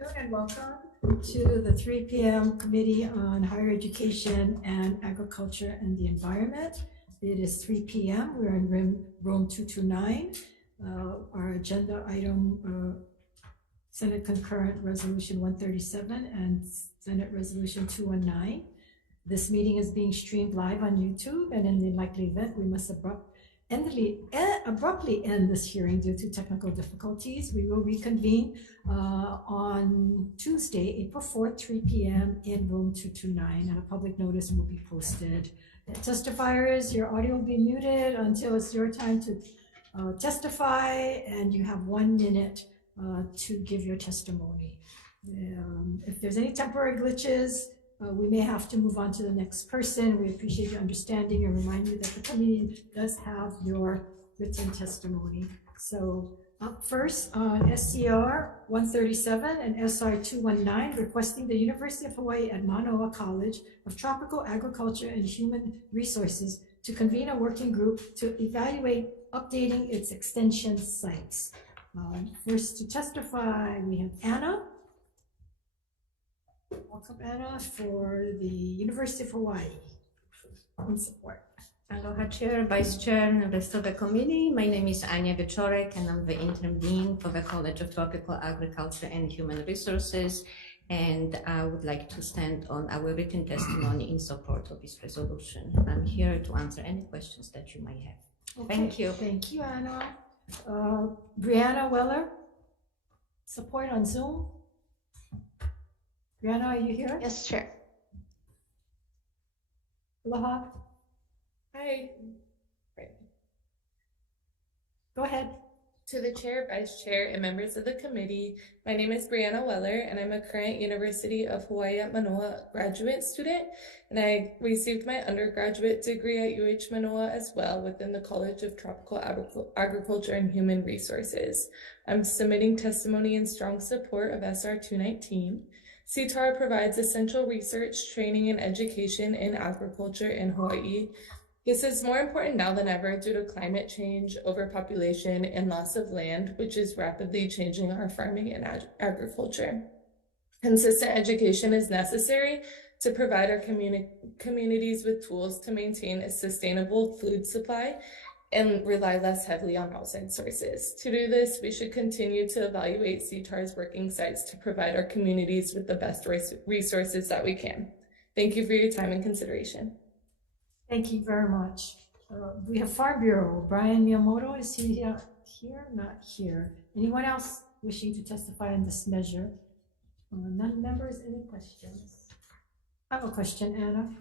And welcome to the 3 p.m. Committee on Higher Education and Agriculture and the Environment. It is 3 p.m. We're in room 229. Our agenda item, Senate Concurrent Resolution 137 and Senate Resolution 219. This meeting is being streamed live on YouTube, and in the likely event, we must abruptly end this hearing due to technical difficulties. We will reconvene on Tuesday, April 4th, 3 p.m. in room 229, and a public notice will be posted. Testifiers, your audio will be muted until it's your time to testify, and you have 1 minute to give your testimony. If there's any temporary glitches, we may have to move on to the next person. We appreciate your understanding and remind you that the committee does have your written testimony. So up first, SCR 137 and SR 219, requesting the University of Hawaii at Manoa College of Tropical Agriculture and Human Resources to convene a working group to evaluate updating its extension sites. First to testify, we have Anna. Welcome, Anna, for the University of Hawaii. In support. Aloha, Chair, Vice Chair, and rest of the committee. My name is Ania Wieczorek, and I'm the Interim Dean for the College of Tropical Agriculture and Human Resources. And I would like to stand on our written testimony in support of this resolution. I'm here to answer any questions that you might have. Okay. Thank you. Thank you, Anna. Brianna Weller, support on Zoom. Brianna, are you here? Yes, Chair. Aloha. Hi. Go ahead. To the Chair, Vice Chair, and members of the committee, my name is Brianna Weller, and I'm a current University of Hawaii at Manoa graduate student, and I received my undergraduate degree at UH Manoa as well within the College of Tropical Agriculture and Human Resources. I'm submitting testimony in strong support of SR 219. CTAR provides essential research, training, and education in agriculture in Hawaii. This is more important now than ever due to climate change, overpopulation, and loss of land, which is rapidly changing our farming and agriculture. Consistent education is necessary to provide our communities with tools to maintain a sustainable food supply and rely less heavily on outside sources. To do this, we should continue to evaluate CTAR's working sites to provide our communities with the best resources that we can. Thank you for your time and consideration. Thank you very much. We have Farm Bureau. Brian Miyamoto, is he here? Not here. Anyone else wishing to testify on this measure? None members, any questions? I have a question, Anna.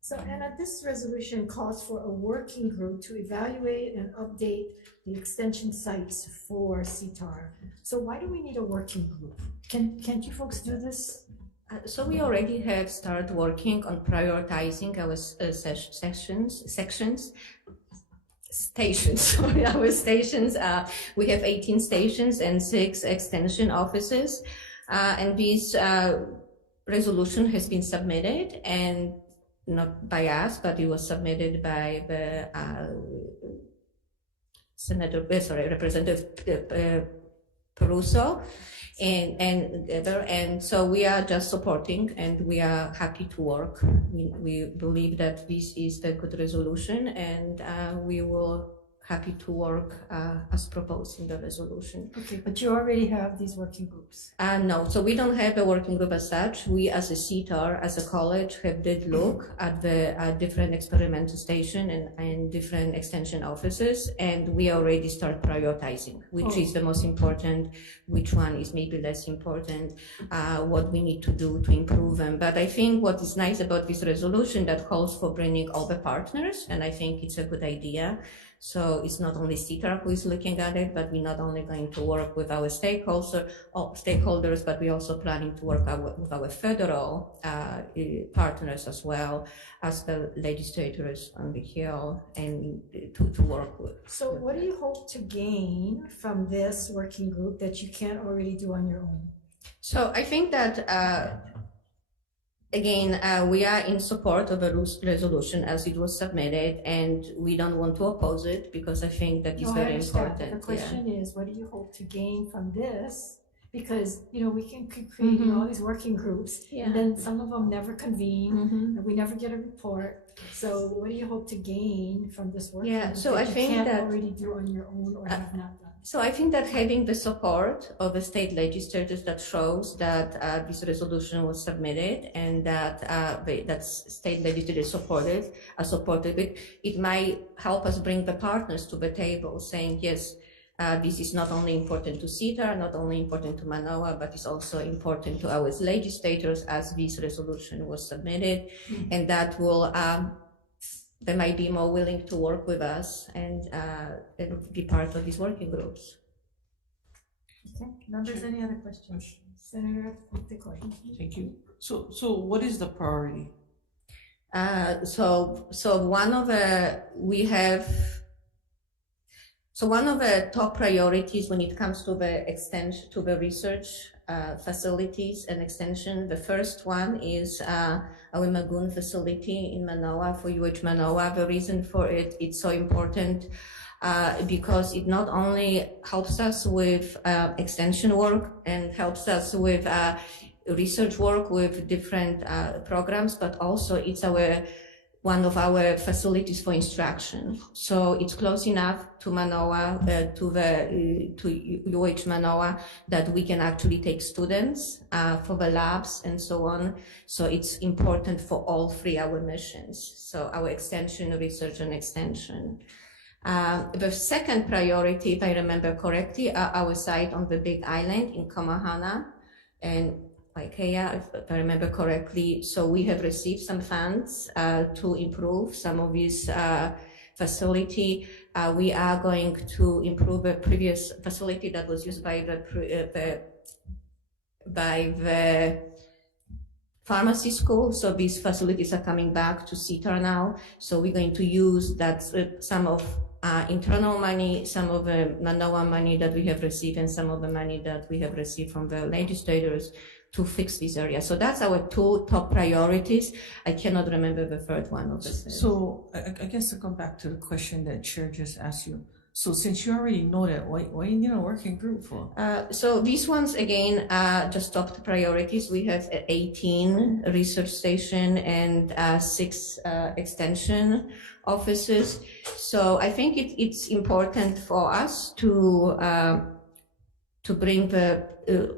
So Anna, this resolution calls for a working group to evaluate and update the extension sites for CTAR. So why do we need a working group? Can't you folks do this? So we already have started working on prioritizing our stations. Sorry, our stations. We have 18 stations and 6 extension offices, and this resolution has been submitted, and not by us, but it was submitted by the Representative Peruso. And so we are just supporting, and we are happy to work. We believe that this is the good resolution, and we will happy to work as proposed in the resolution. Okay, but you already have these working groups. No, so we don't have a working group as such. We as a CTAR, as a college, did look at the different experimental station and different extension offices, and we already start prioritizing which is the most important, which one is maybe less important, what we need to do to improve them. But I think what is nice about this resolution that calls for bringing all the partners, and I think it's a good idea. So it's not only CTAR who is looking at it, but we're not only going to work with our stakeholders, but we're also planning to work with our federal partners as well as the legislators on the Hill, and to work with. So what do you hope to gain from this working group that you can't already do on your own? So I think that again, we are in support of a resolution as it was submitted, and we don't want to oppose it because I think that is No, I very understand. important. The question is, what do you hope to gain from this? Because, you know, we can keep creating all these working groups, and then some of them never convene, and we never get a report. So what do you hope to gain from this work? Yeah, so I you think can't that already do on your own or have not done. So I think that having the support of the state legislators that shows that this resolution was submitted and that that state legislators supported it, it might help us bring the partners to the table, saying yes, this is not only important to CETA, not only important to Manoa, but it's also important to our legislators as this resolution was submitted, and that will. They might be more willing to work with us and be part of these working groups. Okay, members, any other questions? Senator DeCoy. Thank you. So what is the priority? So one of the top priorities when it comes to the extension, to the research facilities and extension, the first one is our Magoon facility in Manoa for UH Manoa. The reason for it, it's so important because it not only helps us with extension work and helps us with research work with different programs, but also it's one of our facilities for instruction. So it's close enough to Manoa, to UH Manoa, that we can actually take students for the labs and so on. So it's important for all three our missions. So our extension, research, and extension. The second priority, if I remember correctly, are our site on the Big Island in Kamahana and Waikea, if I remember correctly. So we have received some funds to improve some of these facility. We are going to improve a previous facility that was used by the pharmacy school. So these facilities are coming back to CETA now. So we're going to use that some of internal money, some of the Manoa money that we have received, and some of the money that we have received from the legislators to fix this area. So that's our two top priorities. I cannot remember the third one of this. So I guess to come back to the question that Chair just asked you. So since you already know that, why you need a working group for? So these ones, again, just top priorities. We have 18 research station and 6 extension offices. So I think it's important for us to bring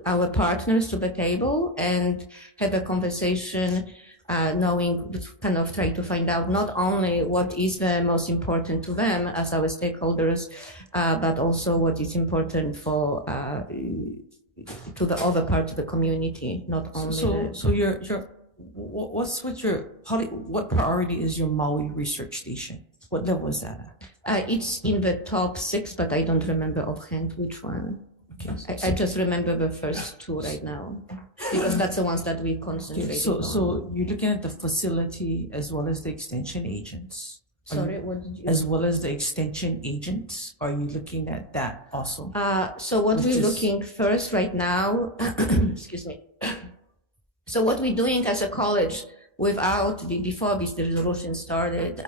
our partners to the table and have a conversation, knowing, kind of try to find out not only what is the most important to them as our stakeholders, but also what is important for to the other part of the community, not only. What priority is your Maui research station? What level is that at? It's in the top 6, but I don't remember offhand which one. Okay. I just remember the first 2 right now, because that's the ones that we concentrate on. So you're looking at the facility as well as the extension agents? Sorry, what did you? As well as the extension agents, are you looking at that also? So what we're looking first right now, excuse me. So what we're doing as a college, before this resolution started,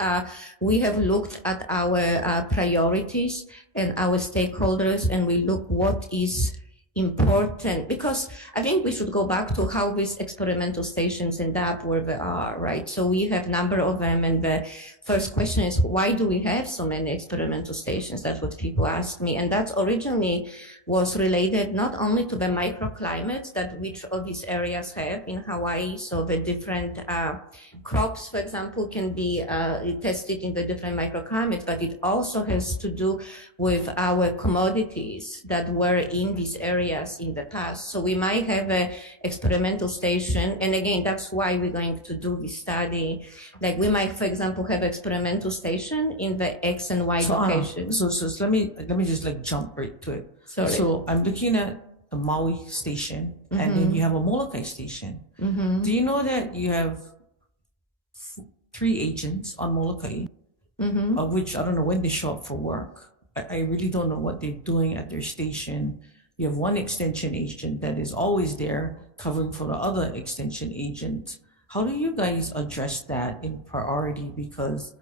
we have looked at our priorities and our stakeholders, and we look what is important, because I think we should go back to how these experimental stations end up where they are, right? So we have a number of them, and the first question is, why do we have so many experimental stations? That's what people ask me, and that originally was related not only to the microclimates that which of these areas have in Hawaii, so the different crops, for example, can be tested in the different microclimates, but it also has to do with our commodities that were in these areas in the past. So we might have an experimental station, and again, that's why we're going to do this study. Like we might, for example, have experimental station in the X and Y locations. So let me just like jump right to it. Sorry. So I'm looking at the Maui station, and then you have a Molokai station. Do you know that you have 3 agents on Molokai, of which I don't know when they show up for work. I really don't know what they're doing at their station. You have 1 extension agent that is always there covering for the other extension agent. How do you guys address that in priority? Because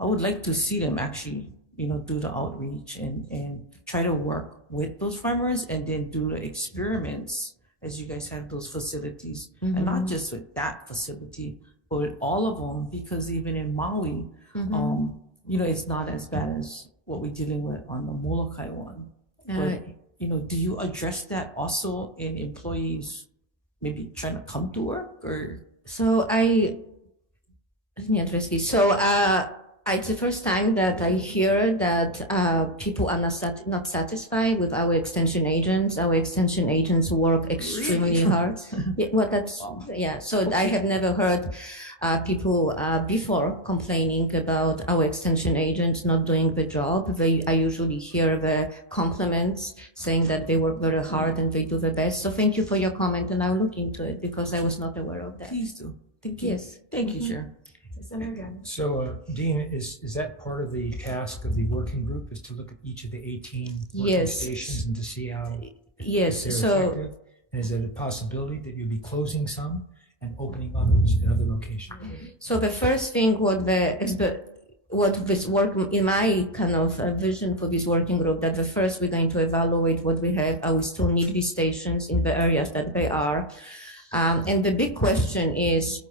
I would like to see them actually, do the outreach and try to work with those farmers and then do the experiments as you guys have those facilities. And not just with that facility, but with all of them, because even in Maui, it's not as bad as what we're dealing with on the Molokai one. But, do you address that also in employees maybe trying to come to work or? So let me address this. So it's the first time that I hear that people are not satisfied with our extension agents. Our extension agents work extremely hard. Yeah, So I have never heard people before complaining about our extension agents not doing the job. I usually hear the compliments saying that they work very hard and they do the best. So thank you for your comment, and I'll look into it because I was not aware of that. Please do. Thank you. Yes. Thank you, Chair. So, Dean, is that part of the task of the working group, is to look at each of the 18 working stations and to see how Yes. they're So, effective? And is it a possibility that you'll be closing some and opening others in other locations? so the first thing, what this work in my kind of vision for this working group, that the first we're going to evaluate what we have. We still need these stations in the areas that they are, and the big question is.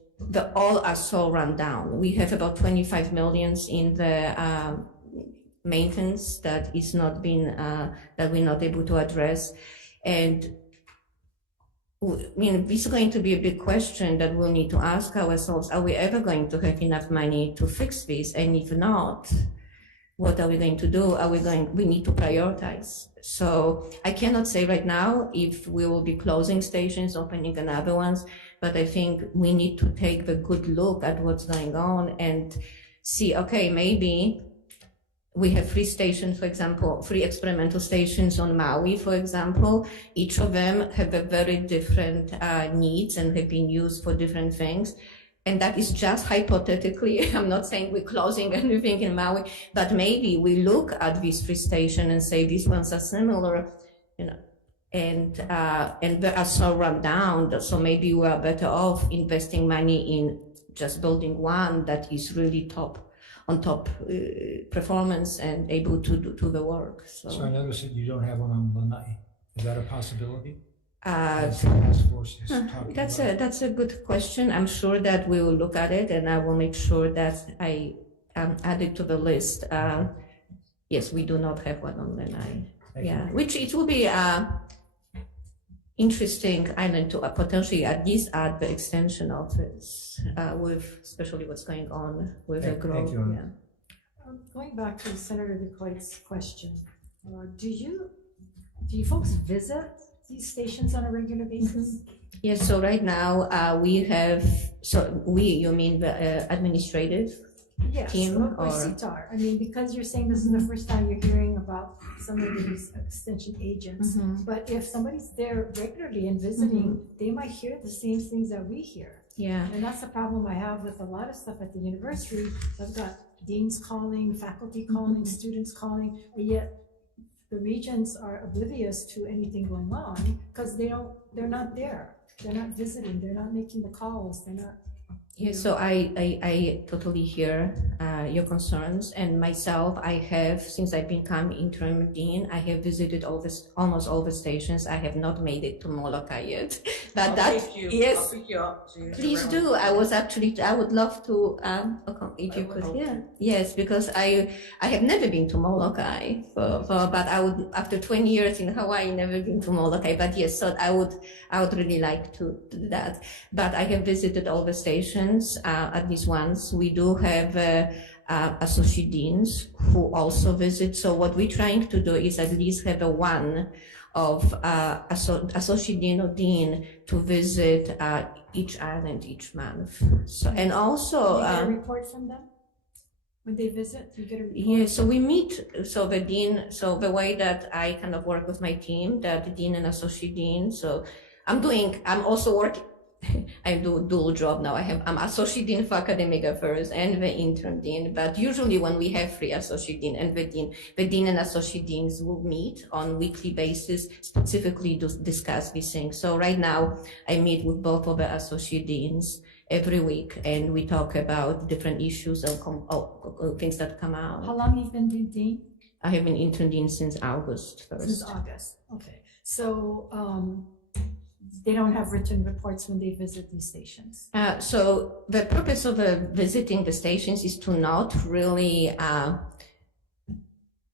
All are so run down. We have about 25 millions in the maintenance that is not been that we're not able to address, and this is going to be a big question that we'll need to ask ourselves: are we ever going to have enough money to fix this? And if not, what are we going to do? We need to prioritize. So I cannot say right now if we will be closing stations, opening another ones. But I think we need to take a good look at what's going on and see, okay, maybe we have 3 stations, for example, 3 experimental stations on Maui, for example. Each of them have a very different needs and have been used for different things. And that is just hypothetically. I'm not saying we're closing anything in Maui, but maybe we look at these 3 stations and say these ones are similar, and they are so run down, so maybe we are better off investing money in just building one that is really top performance and able to do the work. So I noticed that you don't have one on Lanai. Is that a possibility? that's a good question. I'm sure that we will look at it, and I will make sure that I add it to the list. Yes, we do not have one on Lanai. Yeah, which it will be interesting island to potentially at least add the extension office with especially what's going on with the growth. Going back to Senator DeCoite's question, do you folks visit these stations on a regular basis? Yes, so right now we have, you mean the administrative team? Or CTAR. I mean, because you're saying this is the first time you're hearing about some of these extension agents, but if somebody's there regularly and visiting, they might hear the same things that we hear. Yeah. And that's the problem I have with a lot of stuff at the university. I've got deans calling, faculty calling, students calling, and yet the regents are oblivious to anything going on because they're not there. They're not visiting, they're not making the calls, they're not. Yeah, so I totally hear your concerns, and myself, I have, since I've become interim dean, I have visited almost all the stations. I have not made it to Molokai yet, but yes, I'll pick you up. please do. I would love to, if you could, yes, because I have never been to Molokai, but I would, after 20 years in Hawaii, never been to Molokai, but yes, so I would really like to do that. But I have visited all the stations. At least once. We do have associate deans who also visit. So what we're trying to do is at least have one of associate dean or dean to visit each island each month. So and also you get a report from them when they visit. You get a report. Yeah. So we meet. So the dean. So the way that I kind of work with my team, that the dean and associate dean. So I'm also working. I do dual job now. I'm associate dean for academic affairs and the interim dean. But usually when we have 3 associate dean and the dean and associate deans will meet on weekly basis, specifically to discuss these things. So right now I meet with both of the associate deans every week, and we talk about different issues or things that come out. How long you've been doing Dean? I have been intern Dean since August 1st. Since August, okay. So they don't have written reports when they visit these stations? So the purpose of visiting the stations is to not really,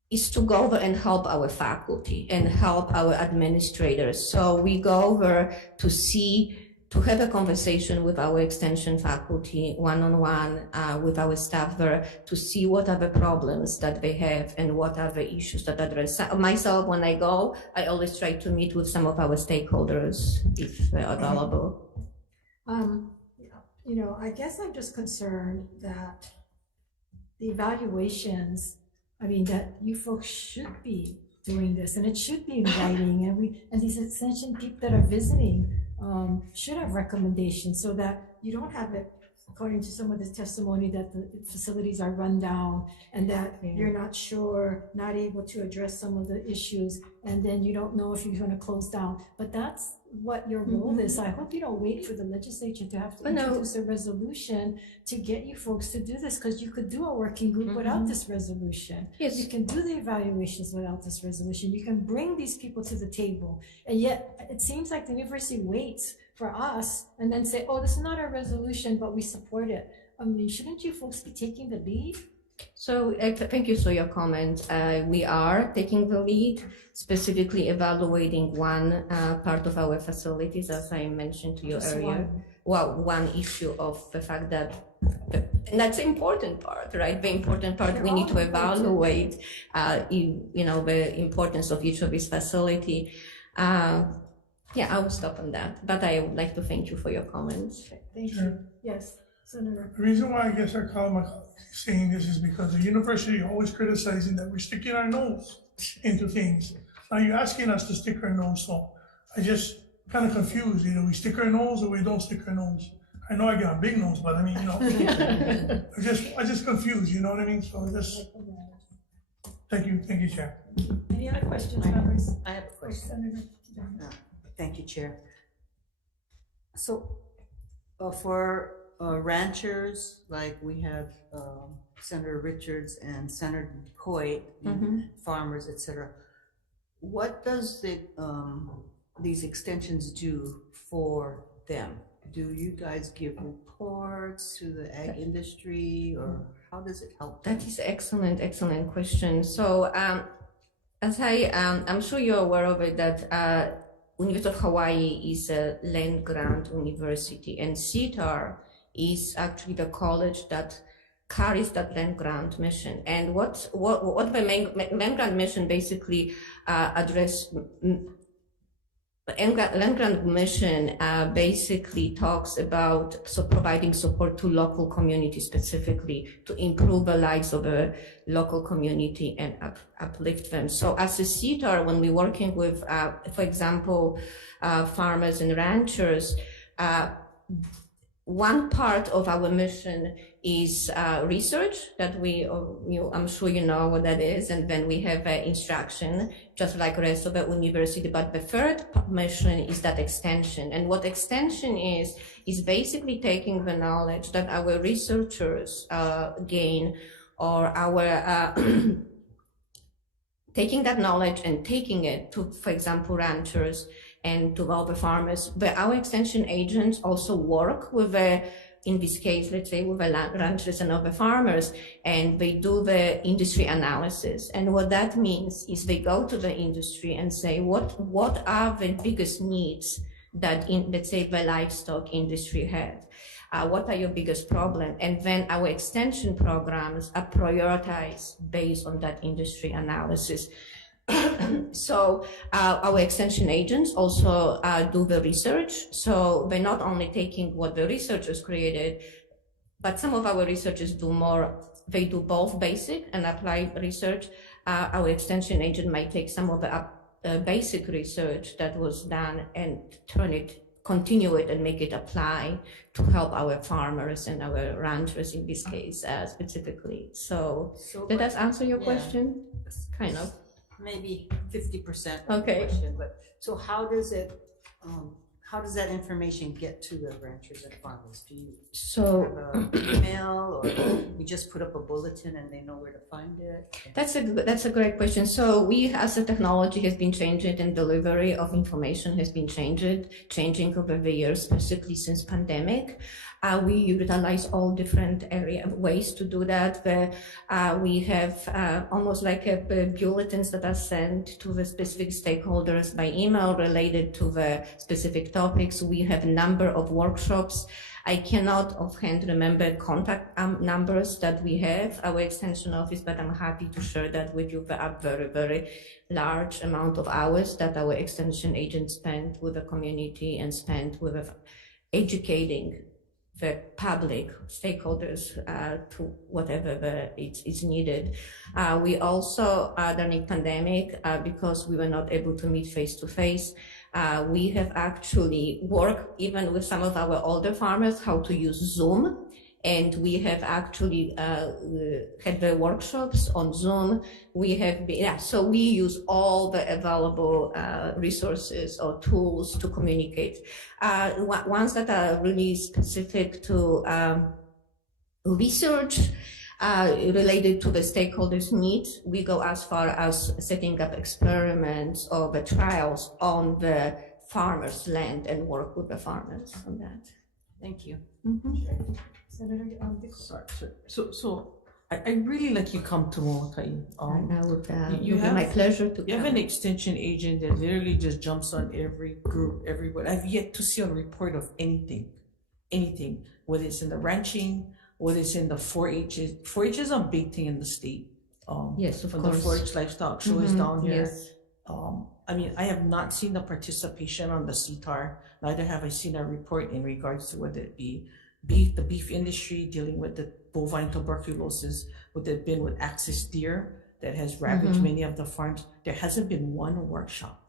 is to go over and help our faculty and help our administrators. So we go over to see, to have a conversation with our extension faculty one-on-one with our staff there to see what are the problems that they have and what are the issues that address. Myself, when I go, I always try to meet with some of our stakeholders if they're available. You know, I guess I'm just concerned that the evaluations, I mean, that you folks should be doing this, and it should be in writing, and these extension people that are visiting should have recommendations so that you don't have it, according to some of the testimony, that the facilities are run down and that you're not sure, not able to address some of the issues, and then you don't know if you're going to close down. But that's what your role is. So I hope you don't wait for the legislature to have to introduce a resolution to get you folks to do this, because you could do a working group without this resolution. Yes. You can do the evaluations without this resolution. You can bring these people to the table. And yet it seems like the university waits for us and then say, oh, this is not our resolution, but we support it. I mean, shouldn't you folks be taking the lead? So thank you for your comment. We are taking the lead, specifically evaluating one part of our facilities, as I mentioned to you earlier. Well, one issue of the fact that, and that's the important part, right? The important part, we need to evaluate, you know, the importance of each of these facility. Yeah, I will stop on that, but I would like to thank you for your comments. Thank you. Yes, Senator. The reason why I guess I call my colleague saying this is because the university always criticizing that we're sticking our nose into things. Now you're asking us to stick our nose, so I just kind of confused. Either we stick our nose or we don't stick our nose. I know I got a big nose, but I mean, you know, I just confused. You know what I mean? So just thank you, Chair. Any other questions, members? I have a question. Senator. Thank you, Chair. So for ranchers, like we have Senator Richards and Senator Coit, and farmers, etc. What does these extensions do for them? Do you guys give reports to the ag industry, or how does it help them? That is excellent question. So as I'm sure you're aware of it, that University of Hawaii is a land-grant university, and CTAR is actually the college that carries that land-grant mission. And what the land-grant mission basically address. Land-grant mission basically talks about providing support to local communities, specifically to improve the lives of the local community and uplift them. So as a CTAR, when we're working with, for example, farmers and ranchers, one part of our mission is research that I'm sure you know what that is, and then we have instruction, just like the rest of the university. But the third mission is that extension. And what extension is basically taking the knowledge that our researchers gain, or our taking that knowledge and taking it to, for example, ranchers and to all the farmers. But our extension agents also work with in this case, let's say with the ranchers and other farmers, and they do the industry analysis. And what that means is they go to the industry and say, what are the biggest needs that, let's say, the livestock industry have? What are your biggest problem? And then our extension programs are prioritized based on that industry analysis. So our extension agents also do the research. So they're not only taking what the researchers created, but some of our researchers do more. They do both basic and applied research. Our extension agent might take some of the basic research that was done and continue it and make it apply to help our farmers and our ranchers in this case specifically. So did that answer your question? Kind of. Maybe 50% of the Okay. question, but so how does it how does that information get to the ranchers and farmers? Do you So have an email, or you just put up a bulletin and they know where to find it? that's a great question. So we, as the technology has been changing and delivery of information has been changing over the years, specifically since pandemic. We utilize all different ways to do that. We have almost like bulletins that are sent to the specific stakeholders by email related to the specific topics. We have a number of workshops. I cannot offhand remember contact numbers that we have, our extension office, but I'm happy to share that with you. There are very, very large amount of hours that our extension agents spend with the community and spend with educating the public stakeholders to whatever is needed. We also, during pandemic, because we were not able to meet face to face, we have actually worked even with some of our older farmers how to use Zoom. And we have actually had the workshops on Zoom. We have been, so we use all the available resources or tools to communicate. Ones that are really specific to research related to the stakeholders' needs, we go as far as setting up experiments or the trials on the farmers' land and work with the farmers on that. Thank you. Mm-hmm. Senator, Sorry. So I really like you come to Molokai. You have my pleasure to You have an extension agent that literally just jumps on every group, everywhere. I've yet to see a report of anything, whether it's in the ranching, whether it's in the 4-H's. 4-H is a big thing in the state. Yes, of when course. The 4-H livestock show is down here. Yes. I mean, I have not seen the participation on the CTAR. Neither have I seen a report in regards to whether it be the beef industry dealing with the bovine tuberculosis, whether it been with axis deer that has ravaged many of the farms. There hasn't been one workshop.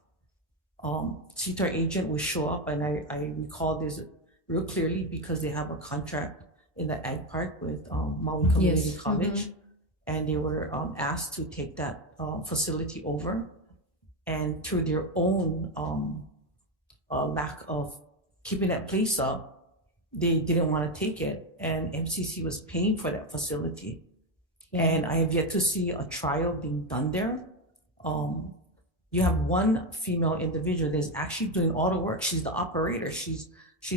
CTAR agent will show up, and I recall this real clearly because they have a contract in the ag park with Maui Community College, and they were asked to take that facility over, and through their own lack of keeping that place up, they didn't want to take it, and MCC was paying for that facility. And I have yet to see a trial being done there. You have one female individual that's actually doing all the work. She's the operator. She's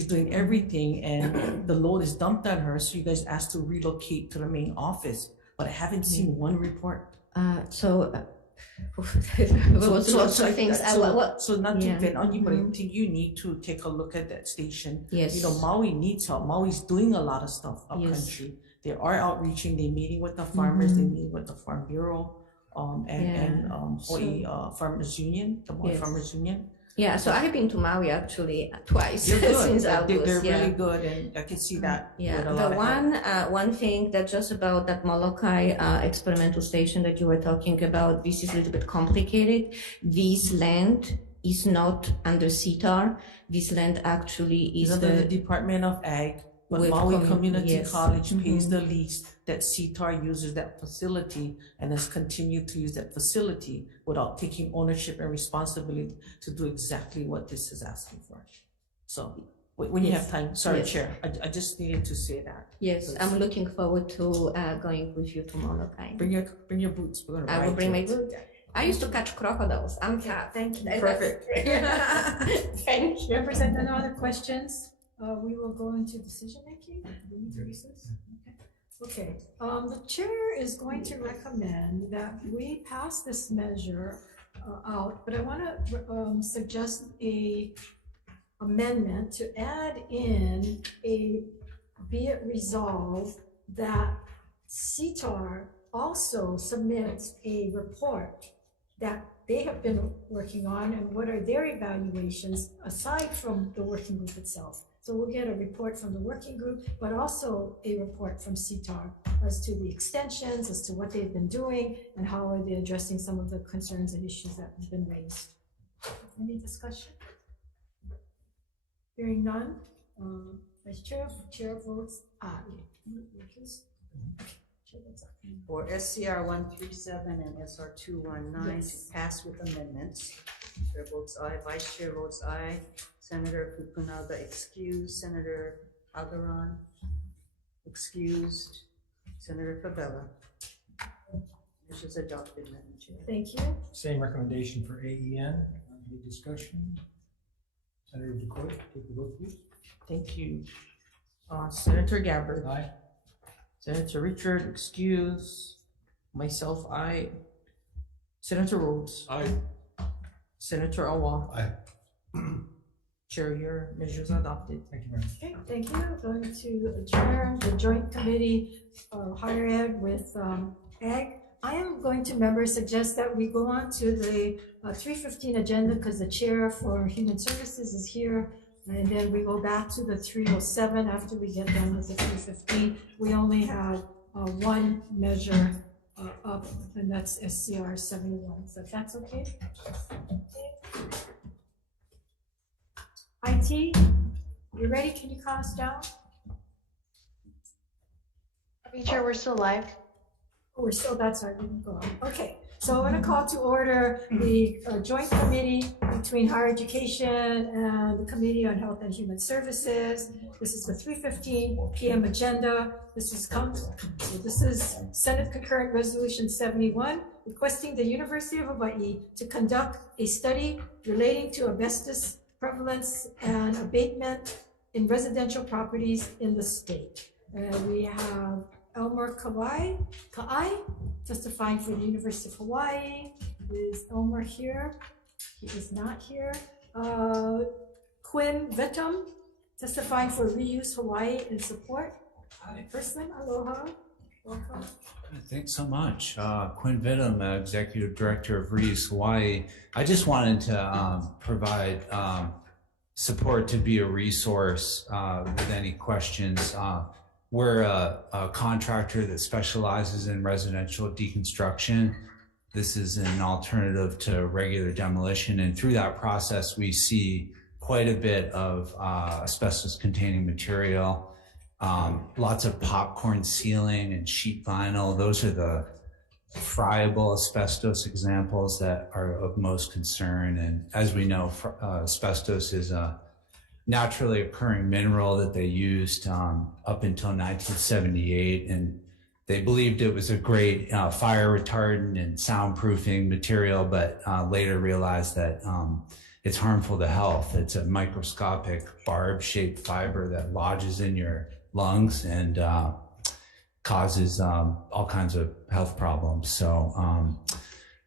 doing everything, and the load is dumped on her. So you guys asked to relocate to the main office, but I haven't seen one report. There was lots of things. So not to depend on you, but I think you need to take a look at that station. Yes. You know, Maui needs help. Maui's doing a lot of stuff up country. They are outreaching. They're meeting with the farmers. They're meeting with the Farm Bureau, and Hawaii Farmers Union, the Maui Farmers Union. Yeah, so I've been to Maui actually twice They're good. since August. They're really good, and I can see that. Yeah, with a the lot of one thing that just about that Molokai experimental station that you were talking about, this is a little bit complicated. This land is not under CTAR. This land actually is under the Department of Ag, but Maui Community College pays the lease that CTAR uses that facility and has continued to use that facility without taking ownership and responsibility to do exactly what this is asking for. So when you have time, sorry, Chair, I just needed to say that. Yes, I'm looking forward to going with you to Molokai. Bring your boots. We're gonna I will bring my boots. I used to catch crocodiles. I'm cat. Thank you. Perfect. Thank you. Representative, other questions? We will go into decision making. We need to recess. Okay. The chair is going to recommend that we pass this measure out, but I want to suggest a amendment to add in be it resolved that CTAR also submits a report that they have been working on and what are their evaluations aside from the working group itself. So we'll get a report from the working group, but also a report from CTAR as to the extensions, as to what they've been doing, and how are they addressing some of the concerns and issues that have been raised. Any discussion? Hearing none, Vice Chair votes aye. For SCR 137 and SR 219 to pass with amendments, Chair votes aye, Vice Chair votes aye. Senator Fukunaga excused, Senator Agaran excused, Senator Favela. This is adopted, Madam Chair. Thank you. Same recommendation for AEN. Any discussion? Senator DeCoy, take the vote, please. Thank you. Senator Gabbard. Aye. Senator Richard, excuse. Myself, aye. Senator Rhodes. Aye. Senator Awa. Aye. Chair, your measures are adopted. Thank you, Madam. Okay, thank you. Going to adjourn the joint committee of higher ed with ag. I am going to, members, suggest that we go on to the 3:15 agenda because the chair for human services is here. And then we go back to the 3:07 after we get done with the 3:15. We only had one measure up, and that's SCR 71. So if that's okay. IT, you ready? Can you calm us down? Chair, we're still live. Oh, we're still, that's right, we can go on. Okay, so I'm gonna call to order the joint committee between higher education and the Committee on Health and Human Services. This is the 3:15 PM agenda. This is Senate Concurrent Resolution 71, requesting the University of Hawaii to conduct a study relating to asbestos prevalence and abatement in residential properties in the state. We have Elmer Ka'ai testifying for the University of Hawaii. Is Elmer here? He is not here. Quinn Vetum testifying for Reuse Hawaii in support. Person, aloha, welcome. Thanks so much. Quinn Vittum, Executive Director of Reuse Hawaii. I just wanted to provide support to be a resource with any questions. We're a contractor that specializes in residential deconstruction. This is an alternative to regular demolition, and through that process, we see quite a bit of asbestos-containing material. Lots of popcorn ceiling and sheet vinyl. Those are the friable asbestos examples that are of most concern. And as we know, asbestos is a naturally occurring mineral that they used up until 1978. And they believed it was a great fire retardant and soundproofing material, but later realized that it's harmful to health. It's a microscopic barb-shaped fiber that lodges in your lungs and causes all kinds of health problems.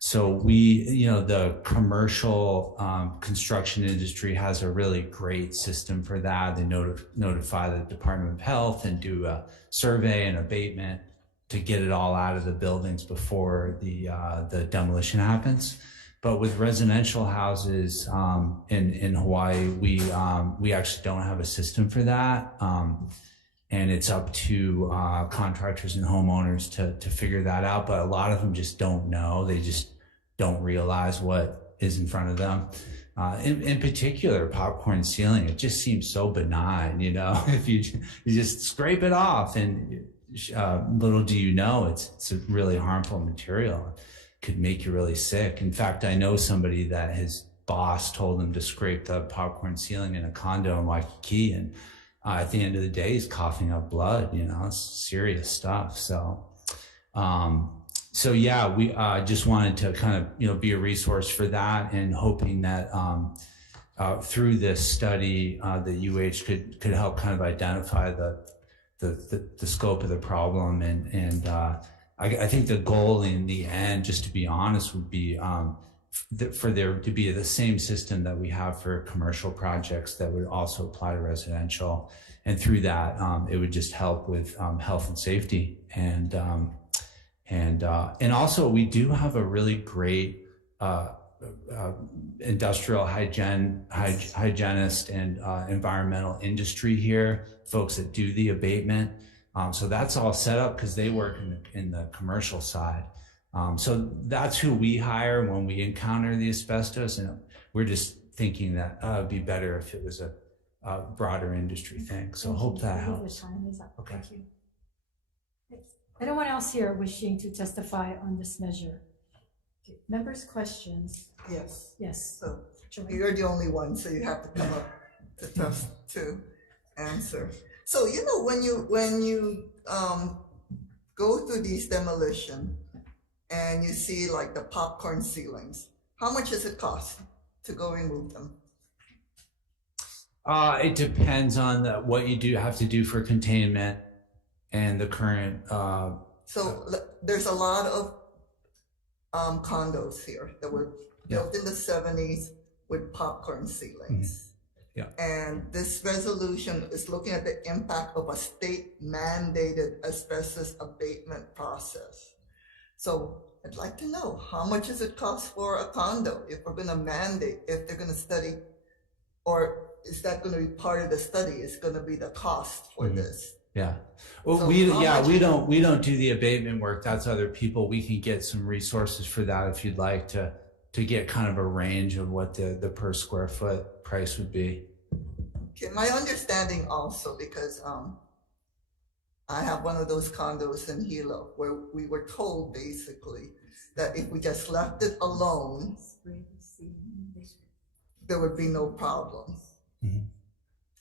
So we, the commercial construction industry has a really great system for that. They notify the Department of Health and do a survey and abatement to get it all out of the buildings before the demolition happens. But with residential houses in Hawaii, we actually don't have a system for that. And it's up to contractors and homeowners to figure that out. But a lot of them just don't know. They just don't realize what is in front of them. In particular, popcorn ceiling, it just seems so benign, if you just scrape it off, and little do you know, it's a really harmful material. It could make you really sick. In fact, I know somebody that his boss told him to scrape the popcorn ceiling in a condo in Waikiki, and at the end of the day, he's coughing up blood. It's serious stuff. So yeah, we just wanted to kind of be a resource for that, and hoping that through this study, the could help kind of identify the scope of the problem, and I think the goal in the end, just to be honest, would be for there to be the same system that we have for commercial projects that would also apply to residential, and through that it would just help with health and safety, and also we do have a really great industrial hygienist and environmental industry here, folks that do the abatement. So that's all set up because they work in the commercial side. So that's who we hire when we encounter the asbestos, and we're just thinking that it'd be better if it was a broader industry thing. So hope that helps. Time is up. Okay. Thank you. Anyone else here wishing to testify on this measure? Okay. Members' questions? Yes. Yes. So Joy. you're the only one, so you have to come up. tough to answer. So, you know, when you go through these demolition and you see like the popcorn ceilings, how much does it cost to go remove them? It depends on what you do have to do for containment and the current. So there's a lot of condos here that were built in the 70s with popcorn ceilings. Yeah. And this resolution is looking at the impact of a state mandated asbestos abatement process. So I'd like to know, how much does it cost for a condo if we're going to mandate, if they're going to study, or is that going to be part of the study? Is going to be the cost for this? Yeah. Well, So we how we don't do the abatement work. That's other people. We can get some resources for that if you'd like to get kind of a range of what the per square foot price would be. Okay, my understanding also, because I have one of those condos in Hilo where we were told basically that if we just left it alone, there would be no problem. Mhm.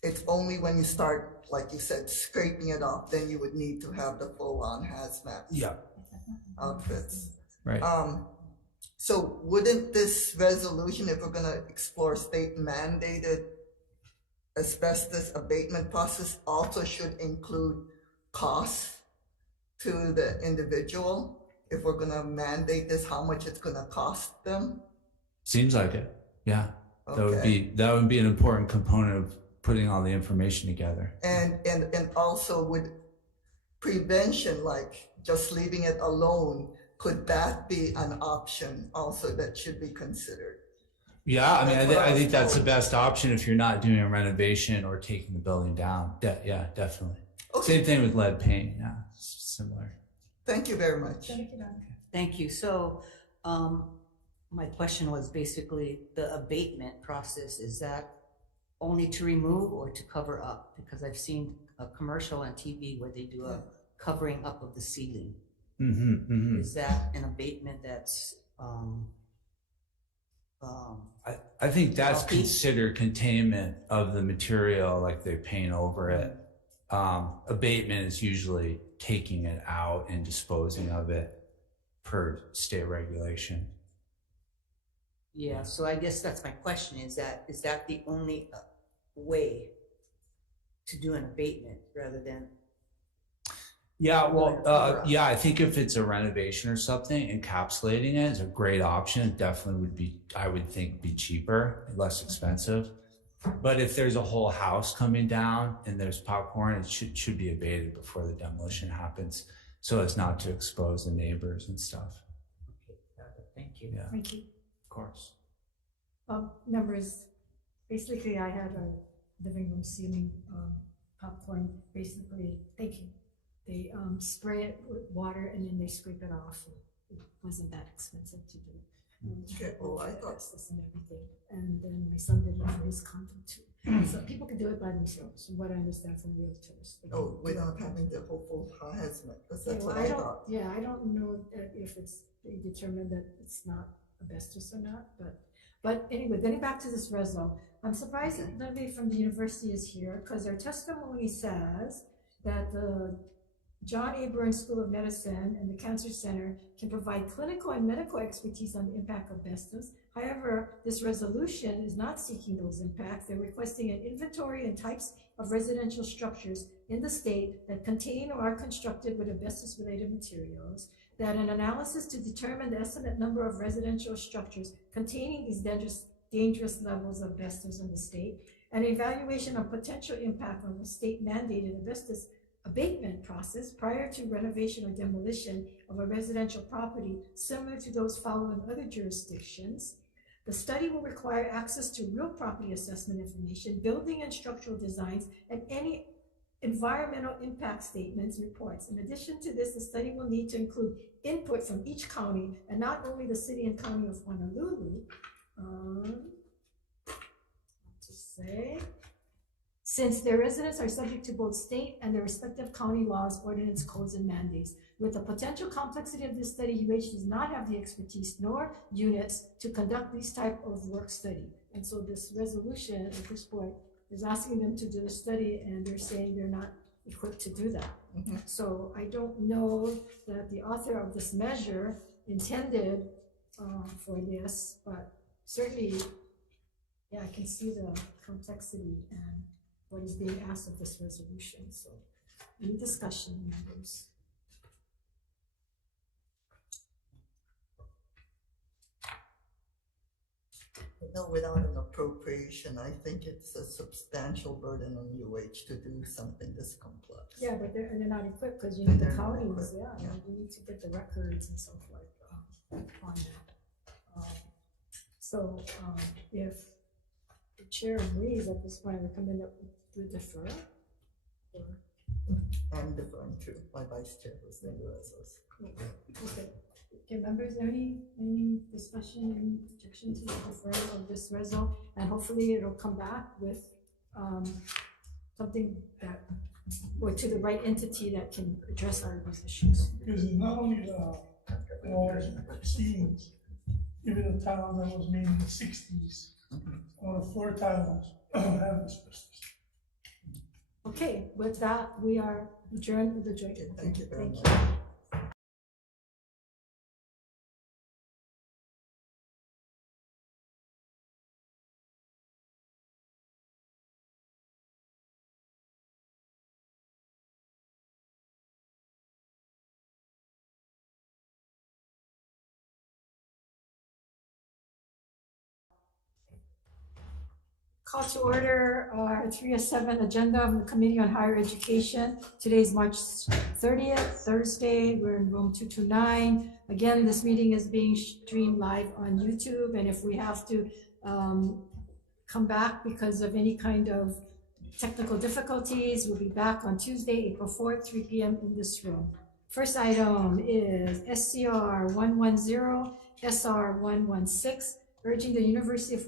It's only when you start, like you said, scraping it off, then you would need to have the full-on hazmat outfits. Right. So wouldn't this resolution, if we're gonna explore state mandated asbestos abatement process, also should include costs to the individual? If we're gonna mandate this, how much it's gonna cost them? Seems like it. Yeah. Okay. That would be an important component of putting all the information together. And also with prevention, like just leaving it alone, could that be an option also that should be considered? Yeah, I mean, That's what I I was think that's the told. best option if you're not doing a renovation or taking the building down. Yeah, definitely. Okay. Same thing with lead paint. Yeah, it's similar. Thank you very much. Thank you. So, my question was basically the abatement process, is that only to remove or to cover up? Because I've seen a commercial on TV where they do a covering up of the ceiling. Is that an abatement that's, I think that's healthy? considered containment of the material, like they paint over it. Abatement is usually taking it out and disposing of it per state regulation. Yeah, so I guess that's my question, is that the only way to do an abatement rather than? Yeah, well, Cover up. yeah, I think if it's a renovation or something, encapsulating it is a great option. Definitely would be, I would think, be cheaper, less expensive. But if there's a whole house coming down and there's popcorn, it should be abated before the demolition happens, so as not to expose the neighbors and stuff. Okay, got it. Thank you. Yeah, Thank you. of course. Members, basically I had a living room ceiling popcorn, basically, thank you. They spray it with water and then they scrape it off. It wasn't that expensive to do. Okay, oh, I thought- This and everything. And then my son did it for his condo too. So people can do it by themselves, from what I understand from realtors. They Oh, can without do it. having the whole hazmat, because Yeah, that's well, what I thought. Yeah, I don't know that if they determined that it's not asbestos or not, but anyway, getting back to this reso, I'm surprised that nobody from the university is here, because their testimony says that the John A. Burns School of Medicine and the Cancer Center can provide clinical and medical expertise on the impact of asbestos. However, this resolution is not seeking those impacts. They're requesting an inventory and types of residential structures in the state that contain or are constructed with asbestos-related materials, that an analysis to determine the estimate number of residential structures containing these dangerous levels of asbestos in the state, an evaluation of potential impact on the state-mandated asbestos abatement process prior to renovation or demolition of a residential property similar to those followed in other jurisdictions. The study will require access to real property assessment information, building and structural designs, and any environmental impact statements reports. In addition to this, the study will need to include input from each county and not only the city and county of Honolulu. Since their residents are subject to both state and their respective county laws, ordinance codes, and mandates. With the potential complexity of this study, UH does not have the expertise nor units to conduct this type of work study. And so this resolution at this point is asking them to do a study and they're saying they're not equipped to do that. So I don't know that the author of this measure intended for this, but certainly, yeah, I can see the complexity and what is being asked of this resolution. So any discussion, members? No, without an appropriation, I think it's a substantial burden on UH to do something this complex. Yeah, but they're not equipped because you need the They're not counties, equipped, yeah, you need to get the records and so forth on that. So if the chair agrees at this point, I recommend that we defer. I'm deferring to my vice chair, who's the USOs. Okay. Okay, members, any discussion, any objection to the deferral of this resol? And hopefully it'll come back with something that, or to the right entity that can address all of these issues. Because it's not only the walls ceilings, even the tiles that was made in the 60s, or the floor tiles have asbestos. Okay, with that, we are adjourned with the joint. Okay, thank you very much. Call to order our 3:07 agenda of the Committee on Higher Education. Today is March 30th, Thursday. We're in room 229. Again, this meeting is being streamed live on YouTube, and if we have to come back because of any kind of technical difficulties, we'll be back on Tuesday, April 4th, 3 p.m. in this room. First item is SCR 110, SR 116, urging the University of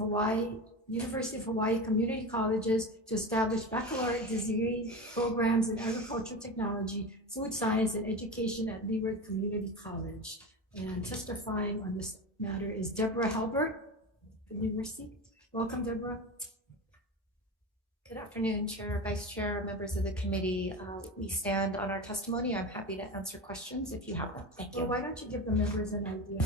Hawaii community colleges to establish baccalaureate degree programs in agricultural technology, food science, and education at Leeward Community College. And testifying on this matter is Deborah Halbert from the university. Welcome, Deborah. Good afternoon, Chair, Vice Chair, members of the committee. We stand on our testimony. I'm happy to answer questions if you have them. Thank you. Well, why don't you give the members an idea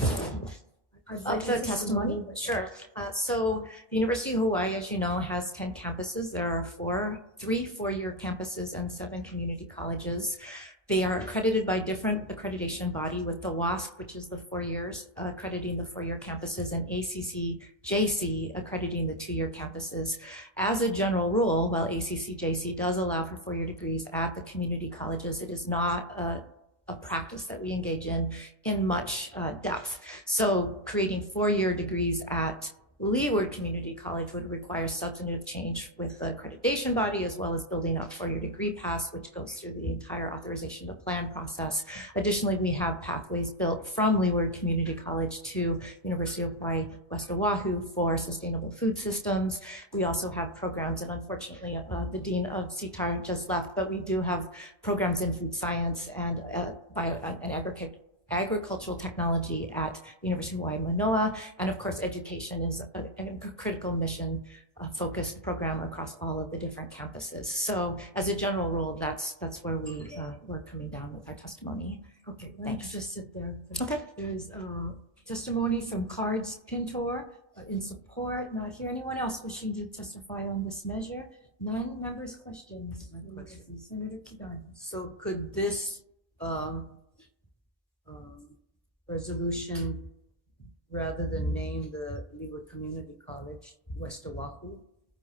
Of the testimony? Sure. So the University of Hawaii, as you know, has 10 campuses. There are three four-year campuses and 7 community colleges. They are accredited by different accreditation body, with the WASC, which is the 4 years, accrediting the 4-year campuses, and ACC-JC accrediting the 2-year campuses. As a general rule, while ACC-JC does allow for 4-year degrees at the community colleges, it is not a practice that we engage in much depth. So creating 4-year degrees at Leeward Community College would require substantive change with the accreditation body, as well as building up 4-year degree pass, which goes through the entire authorization to plan process. Additionally, we have pathways built from Leeward Community College to University of Hawaii West Oahu for sustainable food systems. We also have programs, and unfortunately the Dean of CTAR just left, but we do have programs in food science and agricultural technology at University of Hawaii Manoa, and of course education is a critical mission focused program across all of the different campuses. So as a general rule, that's where we're coming down with our testimony. Okay, thanks. Just sit there. Okay. There's testimony from Cards Pintor in support. Not here. Anyone else wishing to testify on this measure? None. Members' questions. Senator Kidani. So could this resolution, rather than name the Leeward Community College West Oahu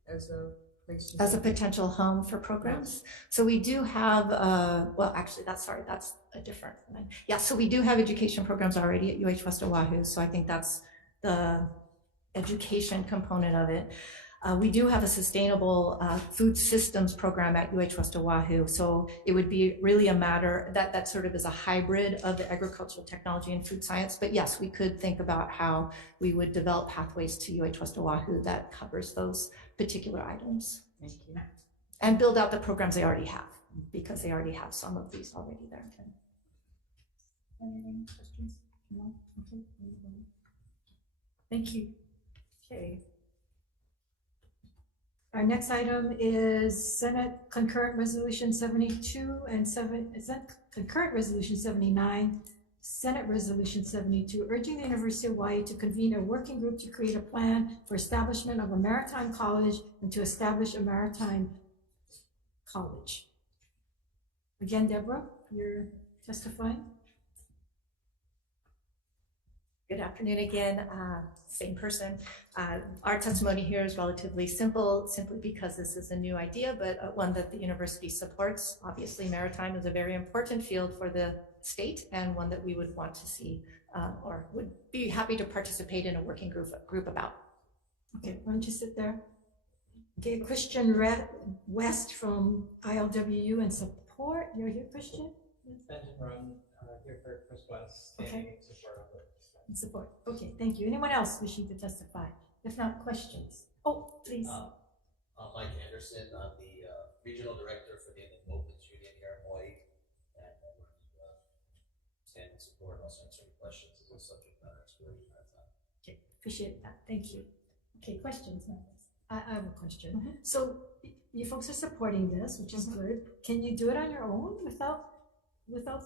as a place as a potential home for programs? So we do have, well, actually, that's a different one. Yeah, so we do have education programs already at UH West Oahu. So I think that's the education component of it. We do have a sustainable food systems program at UH West Oahu. So it would be really a matter that sort of is a hybrid of the agricultural technology and food science. But yes, we could think about how we would develop pathways to UH West Oahu that covers those particular items. Thank you. And build out the programs they already have, because they already have some of these already there. Any questions? No? Okay. Thank you. Okay. Our next item is Senate Concurrent Resolution 72 and Concurrent Resolution 79, Senate Resolution 72, urging the University of Hawaii to convene a working group to create a plan for establishment of a maritime college and to establish a maritime college. Again, Deborah, you're testifying. Good afternoon again, same person. Our testimony here is relatively simple, simply because this is a new idea, but one that the university supports. Obviously, maritime is a very important field for the state and one that we would want to see or would be happy to participate in a working group about. Okay, why don't you sit there? Okay, Christian West from ILWU and support. You're here, Christian? Benjamin Run, here for Chris West, Okay. in support of it. And support. Okay, thank you. Anyone else wishing to testify? If not, questions. Oh, please. I'm Mike Anderson. I'm the Regional Director for the Inland Boatmen's Union here in Hawaii. And I'm going to stand in support and also answer any questions as a subject matter expert. Okay, appreciate that. Thank you. Okay, questions now. I have a question. So you folks are supporting this, which is good. Can you do it on your own without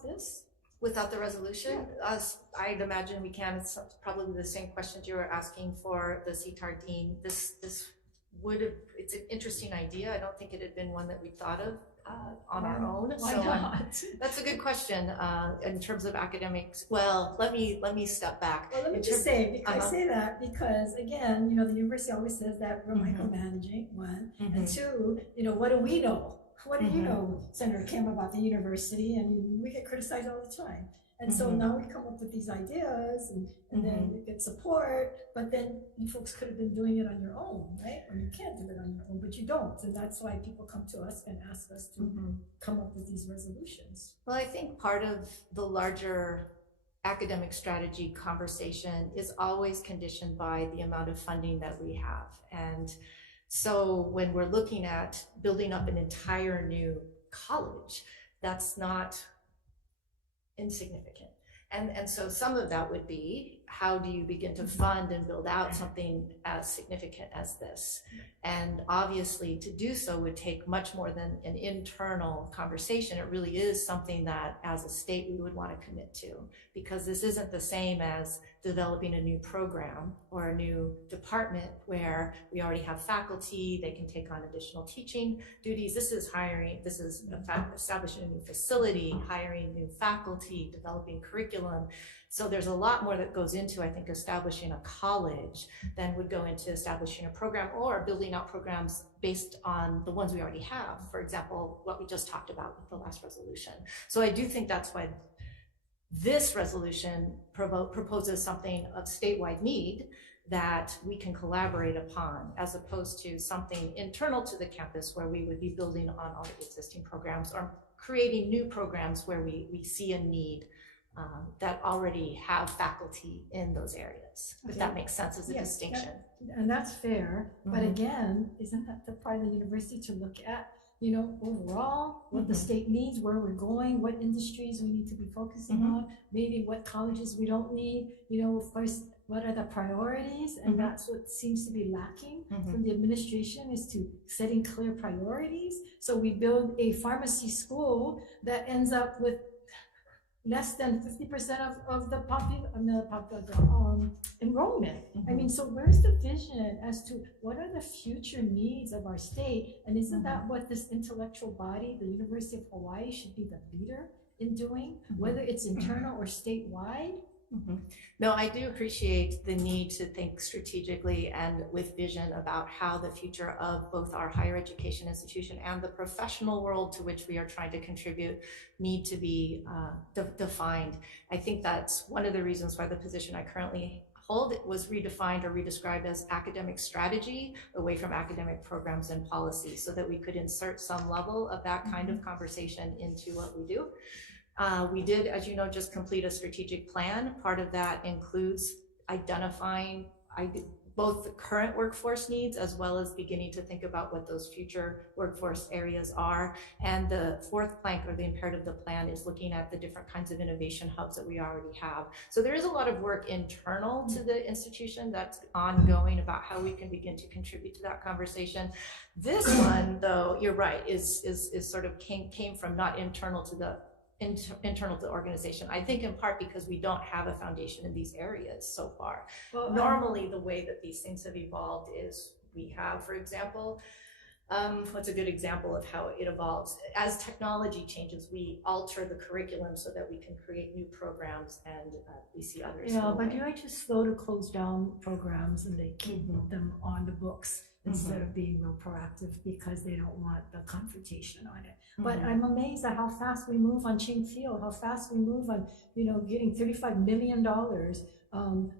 this? Without the resolution, I'd imagine we can. It's probably the same questions you were asking for the CTAR dean. This would have, it's an interesting idea. I don't think it had been one that we thought of on our own. Why so not? That's a good question. In terms of academics, well, let me step back. Well, let me just say, I say that because again, the university always says that we're micromanaging, one, and two, what do we know? What do you know, Senator Kim, about the university? And we get criticized all the time. And so now we come up with these ideas and then we get support, but then you folks could have been doing it on your own, right? Or you can't do it on your own, but you don't. And that's why people come to us and ask us to come up with these resolutions. Well, I think part of the larger academic strategy conversation is always conditioned by the amount of funding that we have. And so when we're looking at building up an entire new college, that's not insignificant. And so some of that would be, how do you begin to fund and build out something as significant as this? And obviously to do so would take much more than an internal conversation. It really is something that as a state we would want to commit to, because this isn't the same as developing a new program or a new department where we already have faculty, they can take on additional teaching duties. This is hiring, this is establishing a new facility, hiring new faculty, developing curriculum. So there's a lot more that goes into, I think, establishing a college than would go into establishing a program or building out programs based on the ones we already have. For example, what we just talked about with the last resolution. So I do think that's why this resolution proposes something of statewide need that we can collaborate upon, as opposed to something internal to the campus where we would be building on all the existing programs or creating new programs where we see a need that already have faculty in those areas, if that makes sense as a distinction. And that's fair, but again, isn't that the part of the university to look at, overall, what the state needs, where we're going, what industries we need to be focusing on, maybe what colleges we don't need, of course, what are the priorities? And that's what seems to be lacking from the administration, is to setting clear priorities. So we build a pharmacy school that ends up with less than 50% of the enrollment. I mean, so where's the vision as to what are the future needs of our state? And isn't that what this intellectual body, the University of Hawaii, should be the leader in doing, whether it's internal or statewide? No, I do appreciate the need to think strategically and with vision about how the future of both our higher education institution and the professional world to which we are trying to contribute need to be defined. I think that's one of the reasons why the position I currently hold was redefined or redescribed as academic strategy away from academic programs and policy, so that we could insert some level of that kind of conversation into what we do. We did, as you know, just complete a strategic plan. Part of that includes identifying both the current workforce needs as well as beginning to think about what those future workforce areas are. And the fourth plank, or the imperative of the plan, is looking at the different kinds of innovation hubs that we already have. So there is a lot of work internal to the institution that's ongoing about how we can begin to contribute to that conversation. This one, though, you're right, is sort of came from not internal to the internal to the organization. I think in part because we don't have a foundation in these areas so far. Well, normally the way that these things have evolved is we have, for example, what's a good example of how it evolves? As technology changes, we alter the curriculum so that we can create new programs, and we see others. Yeah, but you're just slow to close down programs, and they keep them on the books instead of being real proactive because they don't want the confrontation on it. But I'm amazed at how fast we move on Ching Field, how fast we move on, getting $35 million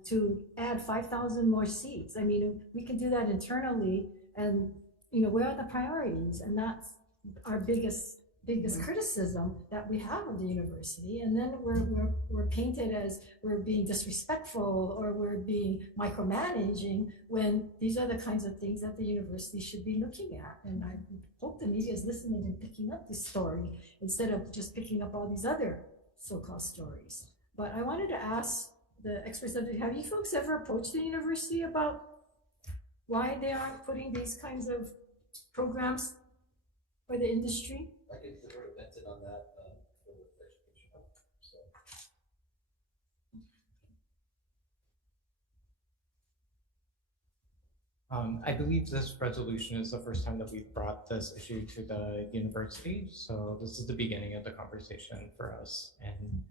to add 5,000 more seats. I mean, we can do that internally, and where are the priorities? And that's our biggest criticism that we have of the university. And then we're painted as we're being disrespectful or we're being micromanaging, when these are the kinds of things that the university should be looking at. And I hope the media is listening and picking up this story instead of just picking up all these other so-called stories. But I wanted to ask the experts, have you folks ever approached the university about why they aren't putting these kinds of programs for the industry? I could defer to Benton on that for the education. So. I believe this resolution is the first time that we've brought this issue to the university. So this is the beginning of the conversation for us. And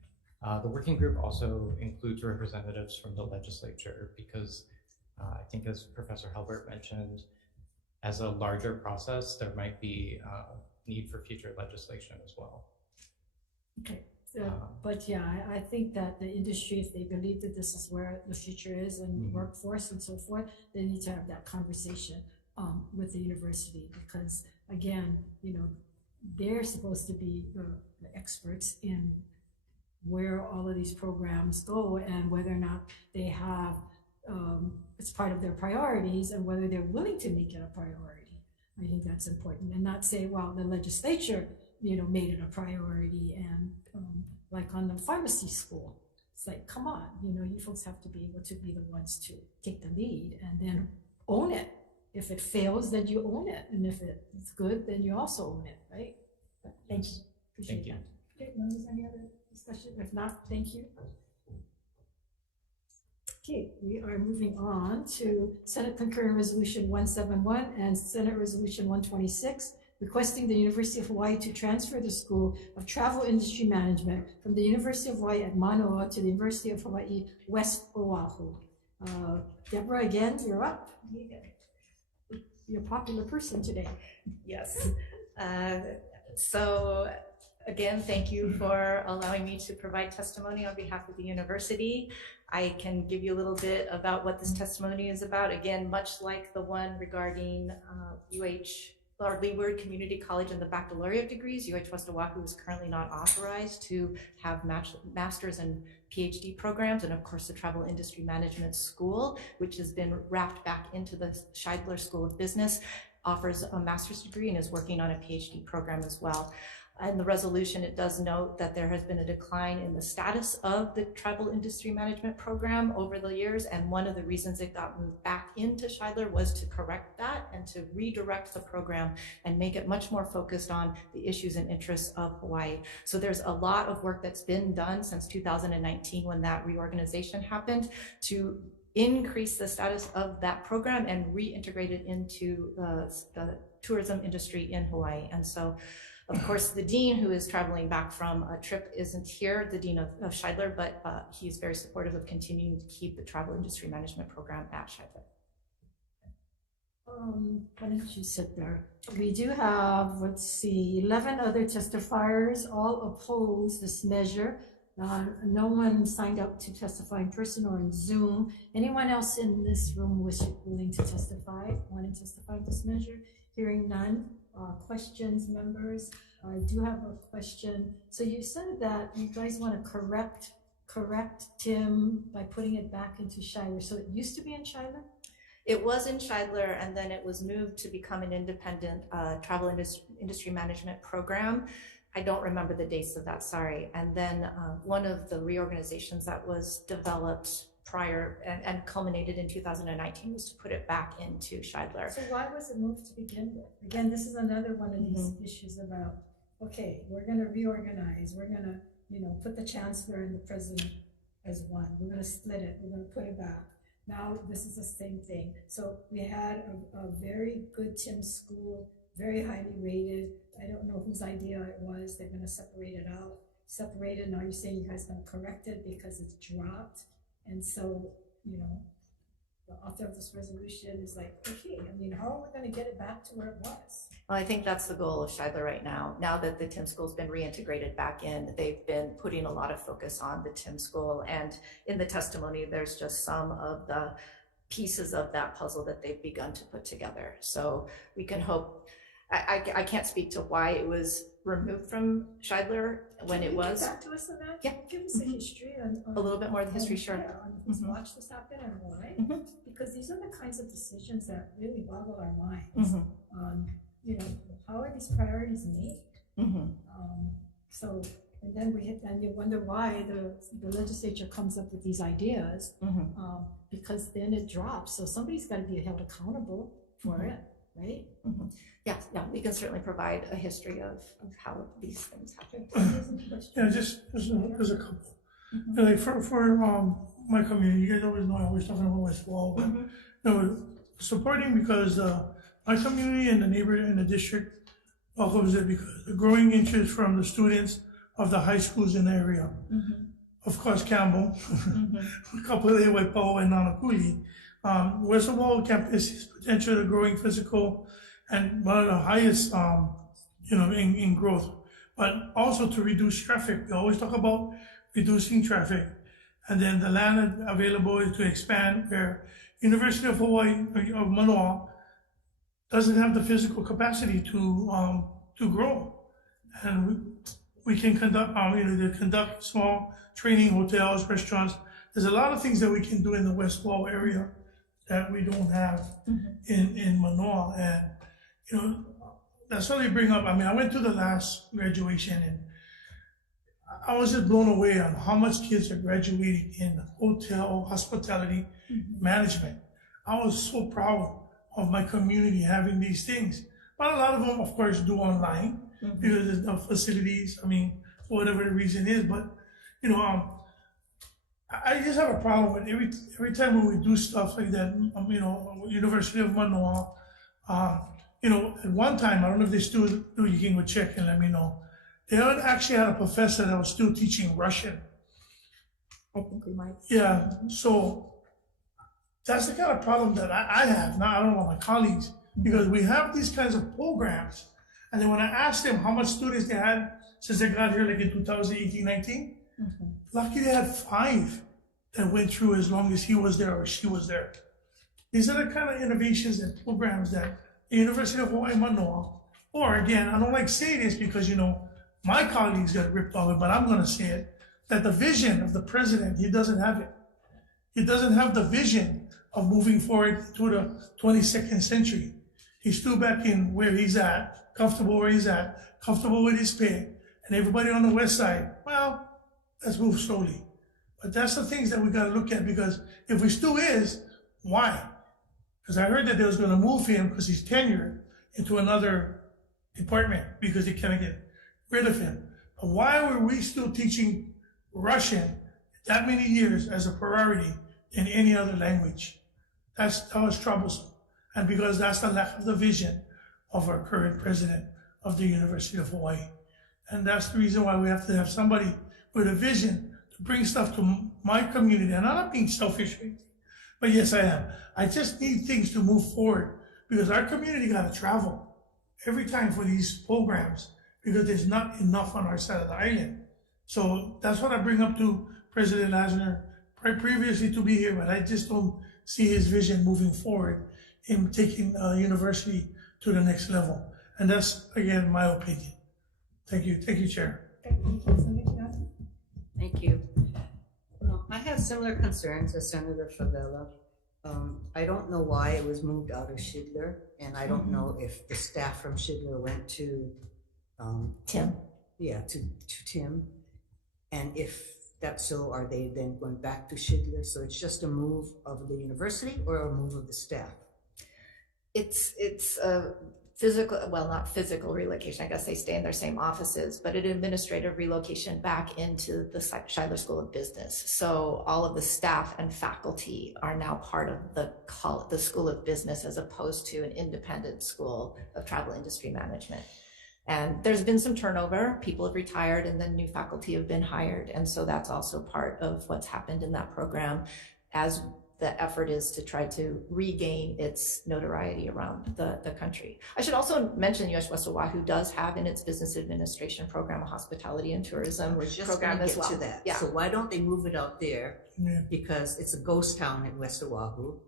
the working group also includes representatives from the legislature because I think, as Professor Halbert mentioned, as a larger process, there might be need for future legislation as well. Okay, but yeah, I think that the industry, if they believe that this is where the future is and workforce and so forth, they need to have that conversation with the university because, again, they're supposed to be the experts in where all of these programs go and whether or not they have it's part of their priorities and whether they're willing to make it a priority. I think that's important, and not say, well, the legislature, made it a priority, and like on the pharmacy school, it's like, come on, you folks have to be able to be the ones to take the lead and then own it. If it fails, then you own it, and if it's good, then you also own it, right? But thank you. Appreciate that. Okay, no, is there any other discussion? If not, thank you. Okay, we are moving on to Senate Concurrent Resolution 171 and Senate Resolution 126, requesting the University of Hawaii to transfer the School of Travel Industry Management from the University of Hawaii at Manoa to the University of Hawaii, West Oahu. Deborah, again, you're up. You're a popular person today. Yes. So again, thank you for allowing me to provide testimony on behalf of the university. I can give you a little bit about what this testimony is about. Again, much like the one regarding Leeward Community College and the baccalaureate degrees, UH West Oahu is currently not authorized to have master's and PhD programs. And of course, the Travel Industry Management School, which has been wrapped back into the Scheidler School of Business, offers a master's degree and is working on a PhD program as well. In the resolution, it does note that there has been a decline in the status of the Travel Industry Management Program over the years, and one of the reasons it got moved back into Scheidler was to correct that and to redirect the program and make it much more focused on the issues and interests of Hawaii. So there's a lot of work that's been done since 2019 when that reorganization happened to increase the status of that program and reintegrate it into the tourism industry in Hawaii. And so, of course, the dean, who is traveling back from a trip, isn't here, the dean of Scheidler, but he's very supportive of continuing to keep the travel industry management program at Scheidler. Why don't you sit there? We do have, 11 other testifiers, all oppose this measure. No one signed up to testify in person or in Zoom. Anyone else in this room willing to testify, want to testify this measure? Hearing none. Questions, members? I do have a question. So you said that you guys want to correct Tim by putting it back into Scheidler. So it used to be in Scheidler? It was in Scheidler, and then it was moved to become an independent travel industry management program. I don't remember the dates of that, sorry. And then one of the reorganizations that was developed prior and culminated in 2019 was to put it back into Scheidler. So why was it moved to begin with? Again, this is another one of these issues about, okay, we're gonna reorganize, we're gonna, put the chancellor and the president as one. We're gonna split it, we're gonna put it back. Now this is the same thing. So we had a very good Tim school, very highly rated. I don't know whose idea it was. They're gonna separate it out. Separate it. Now you're saying you guys gonna correct it because it's dropped. And so, the author of this resolution is like, okay, how are we gonna get it back to where it was? Well, I think that's the goal of Scheidler right now. Now that the Tim School's been reintegrated back in, they've been putting a lot of focus on the Tim School. And in the testimony, there's just some of the pieces of that puzzle that they've begun to put together. So we can hope, I can't speak to why it was removed from Scheidler when it was. Can you get back to us on that? Yeah. Give us a history on a little bit more of the history, sure. Yeah, on who's watched this happen and why. Because these are the kinds of decisions that really boggle our minds. How are these priorities made? And then you wonder why the legislature comes up with these ideas, because then it drops. So somebody's got to be held accountable for it, right? Yeah, we can certainly provide a history of how these things happen. Yeah, just there's a couple. Like for my community, you guys always know I always talking about West Wall, but supporting because my community and the neighborhood and the district welcomes it because the growing interest from the students of the high schools in the area. Of course, Campbell, Kapolei, Waipo'o, and Nanakuli. West Wall campus is potentially a growing physical and one of the highest, in growth, but also to reduce traffic. We always talk about reducing traffic, and then the land available is to expand where University of Hawaii of Manoa doesn't have the physical capacity to grow, and we can conduct small training hotels, restaurants. There's a lot of things that we can do in the West Wall area that we don't have in Manoa, and that's what they bring up. I went to the last graduation and I was just blown away on how much kids are graduating in hotel hospitality management. I was so proud of my community having these things, but a lot of them, of course, do online because there's no facilities. For whatever the reason is, but I just have a problem with every time when we do stuff like that. University of Manoa. At one time, I don't know if they still do, you can go check and let me know. They actually had a professor that was still teaching Russian. I think we might. Yeah, so that's the kind of problem that I have. Now, I don't know about my colleagues, because we have these kinds of programs. And then when I asked them how much students they had since they got here, like in 2018-19, lucky they had 5 that went through as long as he was there or she was there. These are the kind of innovations and programs that the University of Hawaii Manoa, or again, I don't like saying this because, my colleagues got ripped off it, but I'm going to say it, that the vision of the president, he doesn't have it. He doesn't have the vision of moving forward to the 22nd century. He's still back in where he's at, comfortable where he's at, comfortable with his pay, and everybody on the west side, well, let's move slowly. But that's the things that we got to look at, because if we still is, why? Because I heard that they was going to move him because he's tenured into another department because they can't get rid of him. But why were we still teaching Russian that many years as a priority in any other language? That was troublesome. And because that's the lack of the vision of our current president of the University of Hawaii. And that's the reason why we have to have somebody with a vision to bring stuff to my community. And I'm not being selfish, but yes, I am. I just need things to move forward because our community got to travel every time for these programs because there's not enough on our side of the island. So that's what I bring up to President Lasner previously to be here, but I just don't see his vision moving forward in taking university to the next level. And that's, again, my opinion. Thank you. Thank you, Chair. Thank you. Well, I have similar concerns as Senator Favela. I don't know why it was moved out of Schindler, and I don't know if the staff from Schindler went to Tim. Yeah, to Tim. And if that's so, are they then going back to Schindler? So it's just a move of the university or a move of the staff? It's a physical, well, not physical relocation. I guess they stay in their same offices, but an administrative relocation back into the Shiloh School of Business. So all of the staff and faculty are now part of the School of Business as opposed to an independent School of Travel Industry Management. And there's been some turnover. People have retired and then new faculty have been hired. And so that's also part of what's happened in that program as the effort is to try to regain its notoriety around the country. I should also mention UH West Oahu does have in its business administration program a hospitality and tourism program as well. To that. Yeah. So why don't they move it out there? Yeah. Because it's a ghost town in West Oahu.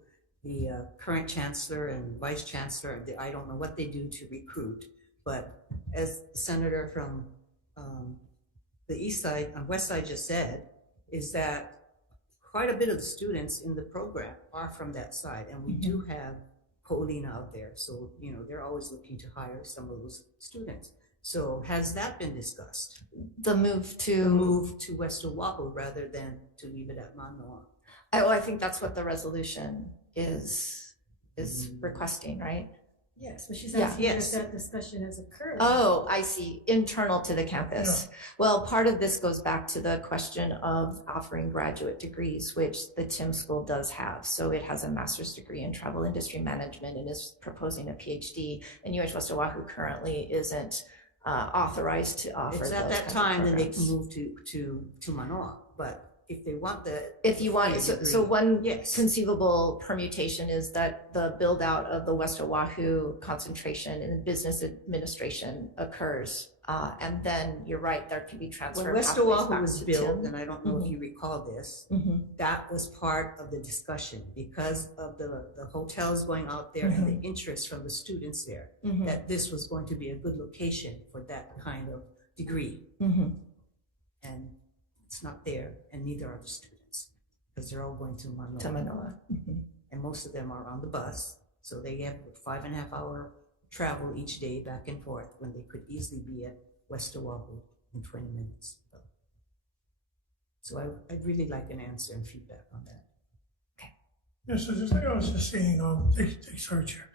The current chancellor and vice chancellor, I don't know what they do to recruit, but as the senator from the east side, west side just said, is that quite a bit of the students in the program are from that side, and we do have Ko'olina out there. So, you know, they're always looking to hire some of those students. So has that been discussed? The move to West Oahu rather than to leave it at Manoa? I think that's what the resolution is requesting, right? Yes, but she's asking if that discussion has occurred. Oh, I see. Internal to the campus. Yeah. Well, part of this goes back to the question of offering graduate degrees, which the Tim School does have. So it has a master's degree in travel industry management and is proposing a PhD. And UH West Oahu currently isn't authorized to offer. It's at that time that they can move to Manoa, but if they want so one conceivable permutation is that the build out of the West Oahu concentration in business administration occurs, and then you're right, there can be transfer. When West Oahu was built, and I don't know if you recall this, that was part of the discussion because of the hotels going out there and the interest from the students there, that this was going to be a good location for that kind of degree. And it's not there, and neither are the students, because they're all going to Manoa. And most of them are on the bus, so they have a 5.5 hour travel each day back and forth when they could easily be at West Oahu in 20 minutes. So I'd really like an answer and feedback on that. Okay. Yeah, so just like I was just saying, thanks, Chair.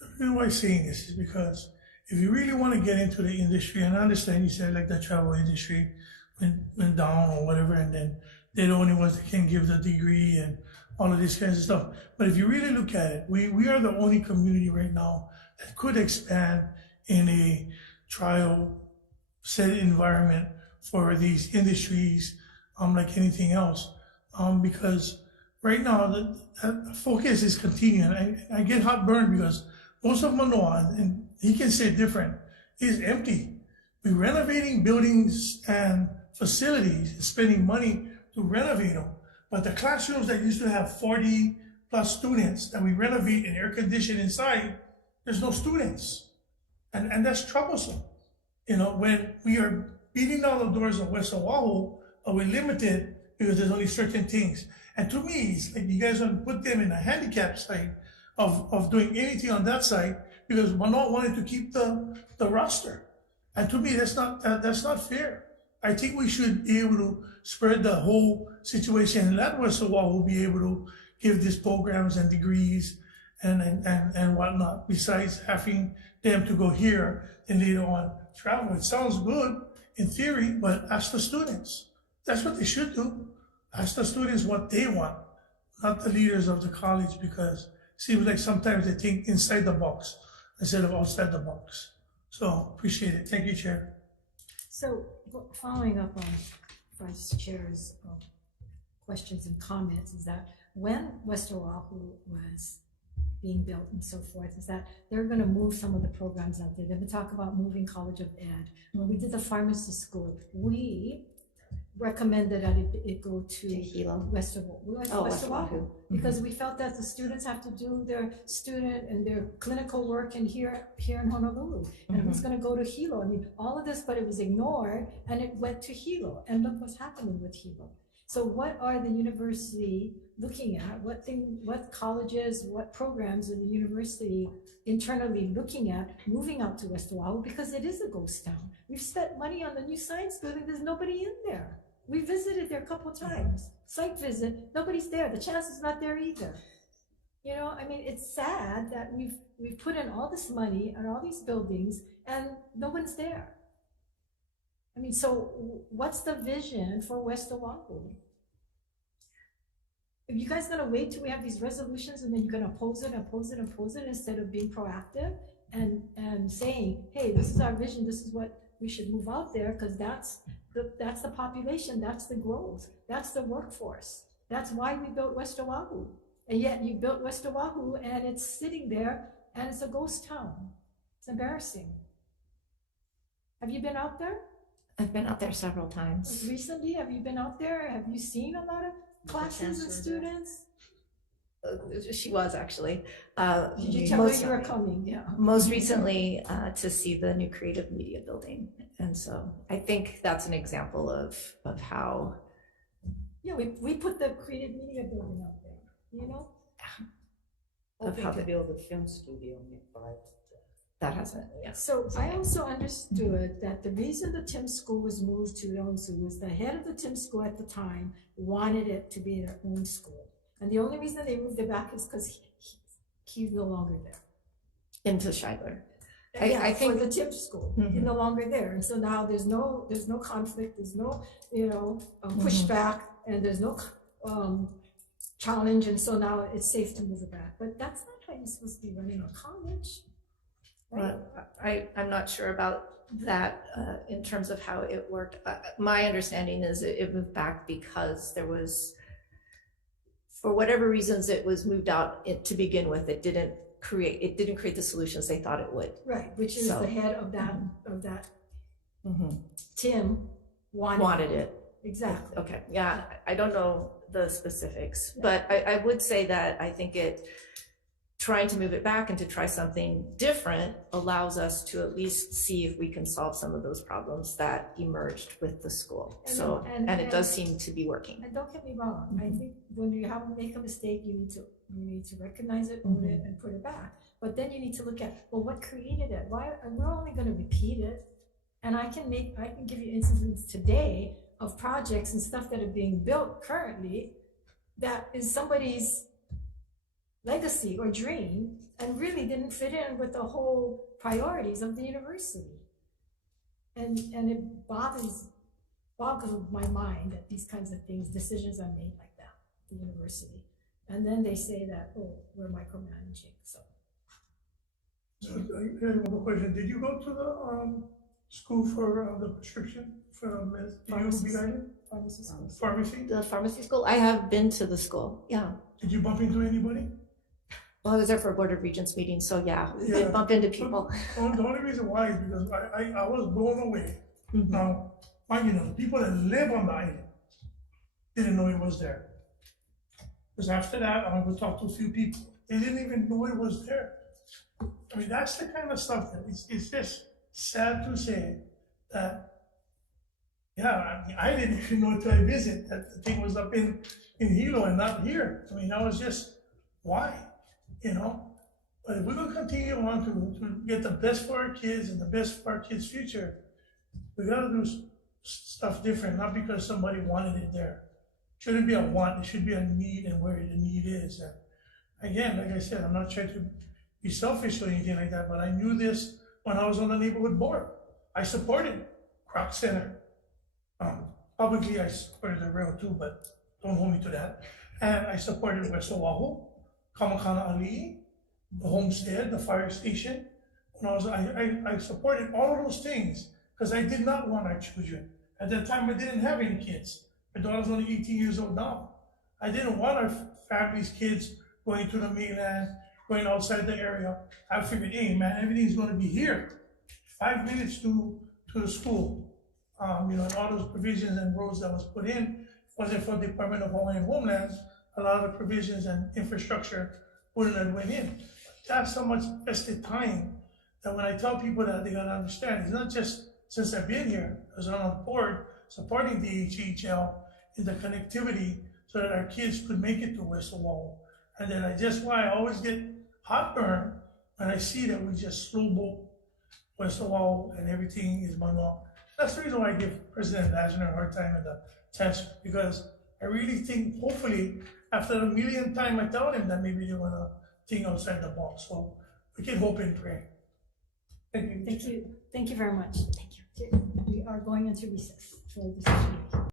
The reason why I'm saying this is because if you really want to get into the industry, and I understand you said like the travel industry went down or whatever, and then they're the only ones that can give the degree and all of this kinds of stuff. But if you really look at it, we are the only community right now that could expand in a trial set environment for these industries, like anything else. Because right now the focus is continuing. I get heartburn because most of Manoa, and he can say it different, is empty. We're renovating buildings and facilities, spending money to renovate them. But the classrooms that used to have 40 plus students that we renovate and air condition inside, there's no students. And that's troublesome. You know, when we are beating down the doors of West Oahu, we're limited because there's only certain things. And to me, it's like you guys want to put them in a handicap side of doing anything on that side because Manoa wanted to keep the roster. And to me, that's not fair. I think we should be able to spread the whole situation and let West Oahu be able to give these programs and degrees and whatnot, besides having them to go here and later on travel. It sounds good in theory, but ask the students. That's what they should do. Ask the students what they want, not the leaders of the college, because it seems like sometimes they think inside the box instead of outside the box. So appreciate it. Thank you, Chair. So following up on Vice Chair's questions and comments is that when West Oahu was being built and so forth, is that they're going to move some of the programs out there. They've been talking about moving College of Ed. When we did the pharmacy school, we recommended that it go to Hilo. West Oahu, because we felt that the students have to do their student and their clinical work in here in Honolulu. And who's going to go to Hilo? I mean, all of this, but it was ignored and it went to Hilo. And look what's happening with Hilo. So what are the university looking at? What colleges, what programs in the university internally looking at moving out to West Oahu, because it is a ghost town. We've spent money on the new science building, there's nobody in there. We visited there a couple of times, site visit, nobody's there, the chance is not there either. You know, I mean, it's sad that we've put in all this money on all these buildings and no one's there. I mean, so what's the vision for West Oahu? Are you guys gonna wait till we have these resolutions and then you're gonna oppose it instead of being proactive and saying, hey, this is our vision, this is what we should move out there, because that's the population, that's the growth, that's the workforce. That's why we built West Oahu. And yet you built West Oahu and it's sitting there and it's a ghost town. It's embarrassing. Have you been out there? I've been out there several times. Recently, have you been out there? Have you seen a lot of classes and students? She was actually. Did you tell her you were coming? Yeah. Most recently to see the new creative media building. And so I think that's an example of how. Yeah, we put the creative media building out there, you know? Of how to build a film studio nearby. That hasn't, yeah. So I also understood that the reason the Tim School was moved to Leonsu was the head of the Tim School at the time wanted it to be their own school. And the only reason they moved it back is because he's no longer there. Into Scheidler. I think for the Tim School, he's no longer there. And so now there's no conflict, there's no, pushback, and there's no challenge. And so now it's safe to move it back. But that's not how you're supposed to be running a college. Right. Well, I'm not sure about that in terms of how it worked. My understanding is it moved back because there was, for whatever reasons, it was moved out to begin with. It didn't create the solutions they thought it would. Right, which is the head of that Tim wanted it. Exactly. Okay. Yeah, I don't know the specifics, but I would say that I think trying to move it back and to try something different allows us to at least see if we can solve some of those problems that emerged with the school. And it does seem to be working. And don't get me wrong, I think when you make a mistake, you need to recognize it, own it, and put it back. But then you need to look at, well, what created it? Why? And we're only going to repeat it. And I can give you instances today of projects and stuff that are being built currently that is somebody's legacy or dream and really didn't fit in with the whole priorities of the university. And it boggles my mind that these kinds of things, decisions are made like that, at the university. And then they say that, oh, we're micromanaging, so. So I have one more question. Did you go to the school for the prescription for pharmacy? The pharmacy school? I have been to the school, yeah. Did you bump into anybody? Well, I was there for a Board of Regents meeting, so yeah, we did bump into people. The only reason why is because I was blown away. Now, mind you, the people that live on the island didn't know it was there. Because after that, I would talk to a few people. They didn't even know it was there. I mean, that's the kind of stuff that it's just sad to say that, I didn't even know until I visited that the thing was up in Hilo and not here. I mean, I was just, why? But if we're going to continue on to get the best for our kids and the best for our kids' future, we got to do stuff different, not because somebody wanted it there. It shouldn't be a want, it should be a need and where the need is. And again, like I said, I'm not trying to be selfish or anything like that, but I knew this when I was on the neighborhood board. I supported Kroc Center. Publicly, I supported the rail too, but don't hold me to that. And I supported West Oahu, Kamakana Ali, the homestead, the fire station. I supported all of those things because I did not want our children. At that time, I didn't have any kids. My daughter's only 18 years old now. I didn't want our family's kids going to the mainland, going outside the area. I figured, hey man, everything's going to be here. 5 minutes to the school. And all those provisions and roads that was put in wasn't for the Department of Hawaiian Homelands. A lot of the provisions and infrastructure wouldn't have went in. That's so much invested time that when I tell people that, they gotta understand, it's not just since I've been here, because I'm on board supporting the HHL in the connectivity so that our kids could make it to West Oahu. And then I always get heartburn when I see that we just slowboat West Oahu and everything is Manoa. That's the reason why I give President Lasner a hard time in the test, because I really think, hopefully, after the millionth time I tell them that maybe they're gonna think outside the box. So we can hope and pray. Thank you. Thank you. Thank you very much. Thank you. We are going into recess for decision making.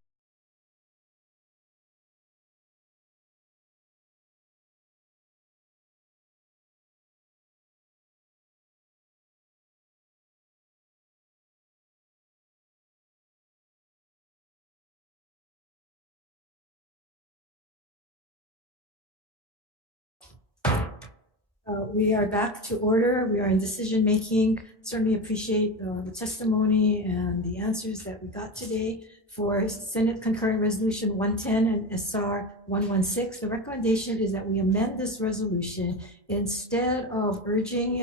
We are back to order. We are in decision making. Certainly appreciate the testimony and the answers that we got today. For Senate Concurrent Resolution 110 and SR 116, the recommendation is that we amend this resolution. Instead of urging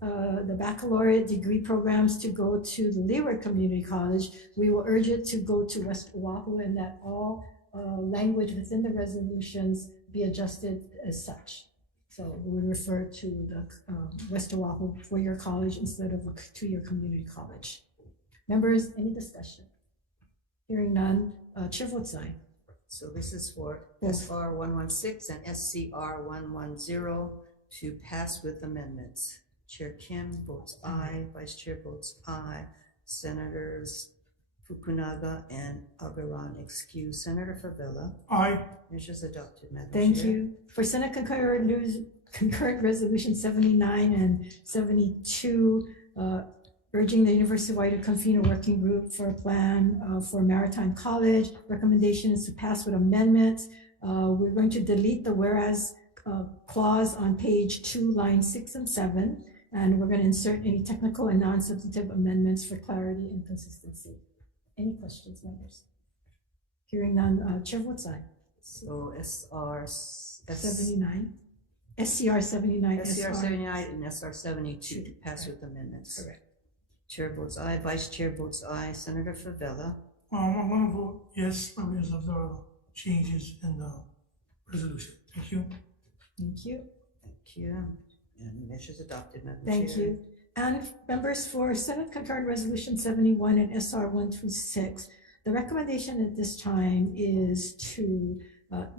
the baccalaureate degree programs to go to the Leeward Community College, we will urge it to go to West Oahu, and that all language within the resolutions be adjusted as such. So we would refer to the West Oahu four-year college instead of a two-year community college. Members, any discussion? Hearing none, chair votes aye. So this is for SR 116 and SCR 110 to pass with amendments. Chair Kim votes aye, Vice Chair votes aye, Senators Fukunaga and Agaran excuse. Senator Favela. Aye. Measures adopted, Madam Thank Chair. you. For Senate Concurrent Resolution 79 and 72, urging the University of Hawaii to convene a working group for a plan for Maritime College. Recommendation is to pass with amendments. We're going to delete the whereas clause on page 2, lines 6 and 7, and we're going to insert any technical and non-substantive amendments for clarity and consistency. Any questions, members? Hearing none, chair votes aye. So SCR 79, SCR 79, SCR 79 and SR 72 to pass with amendments. Correct. Chair votes aye, Vice Chair votes aye, Senator Favela. I'm gonna vote yes because of the changes in the resolution. Thank you. Thank you. Thank you. And measures adopted, Madam Thank Chair. you. And members, for Senate Concurrent Resolution 71 and SR 126, the recommendation at this time is to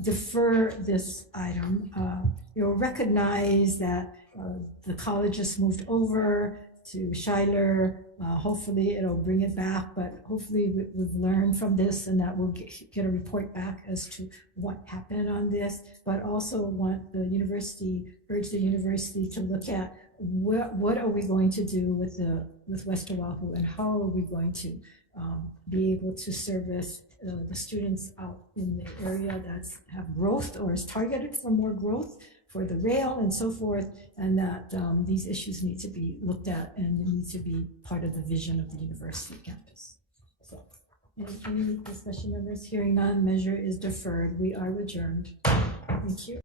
defer this item. You'll recognize that the college just moved over to Schuyler. Hopefully it'll bring it back, but hopefully we've learned from this and that we'll get a report back as to what happened on this, but also urge the university to look at what are we going to do with West Oahu, and how are we going to be able to service the students out in the area that's have growth or is targeted for more growth for the rail and so forth, and that these issues need to be looked at and need to be part of the vision of the university campus. So, any discussion, members? Hearing none, measure is deferred. We are adjourned. Thank you.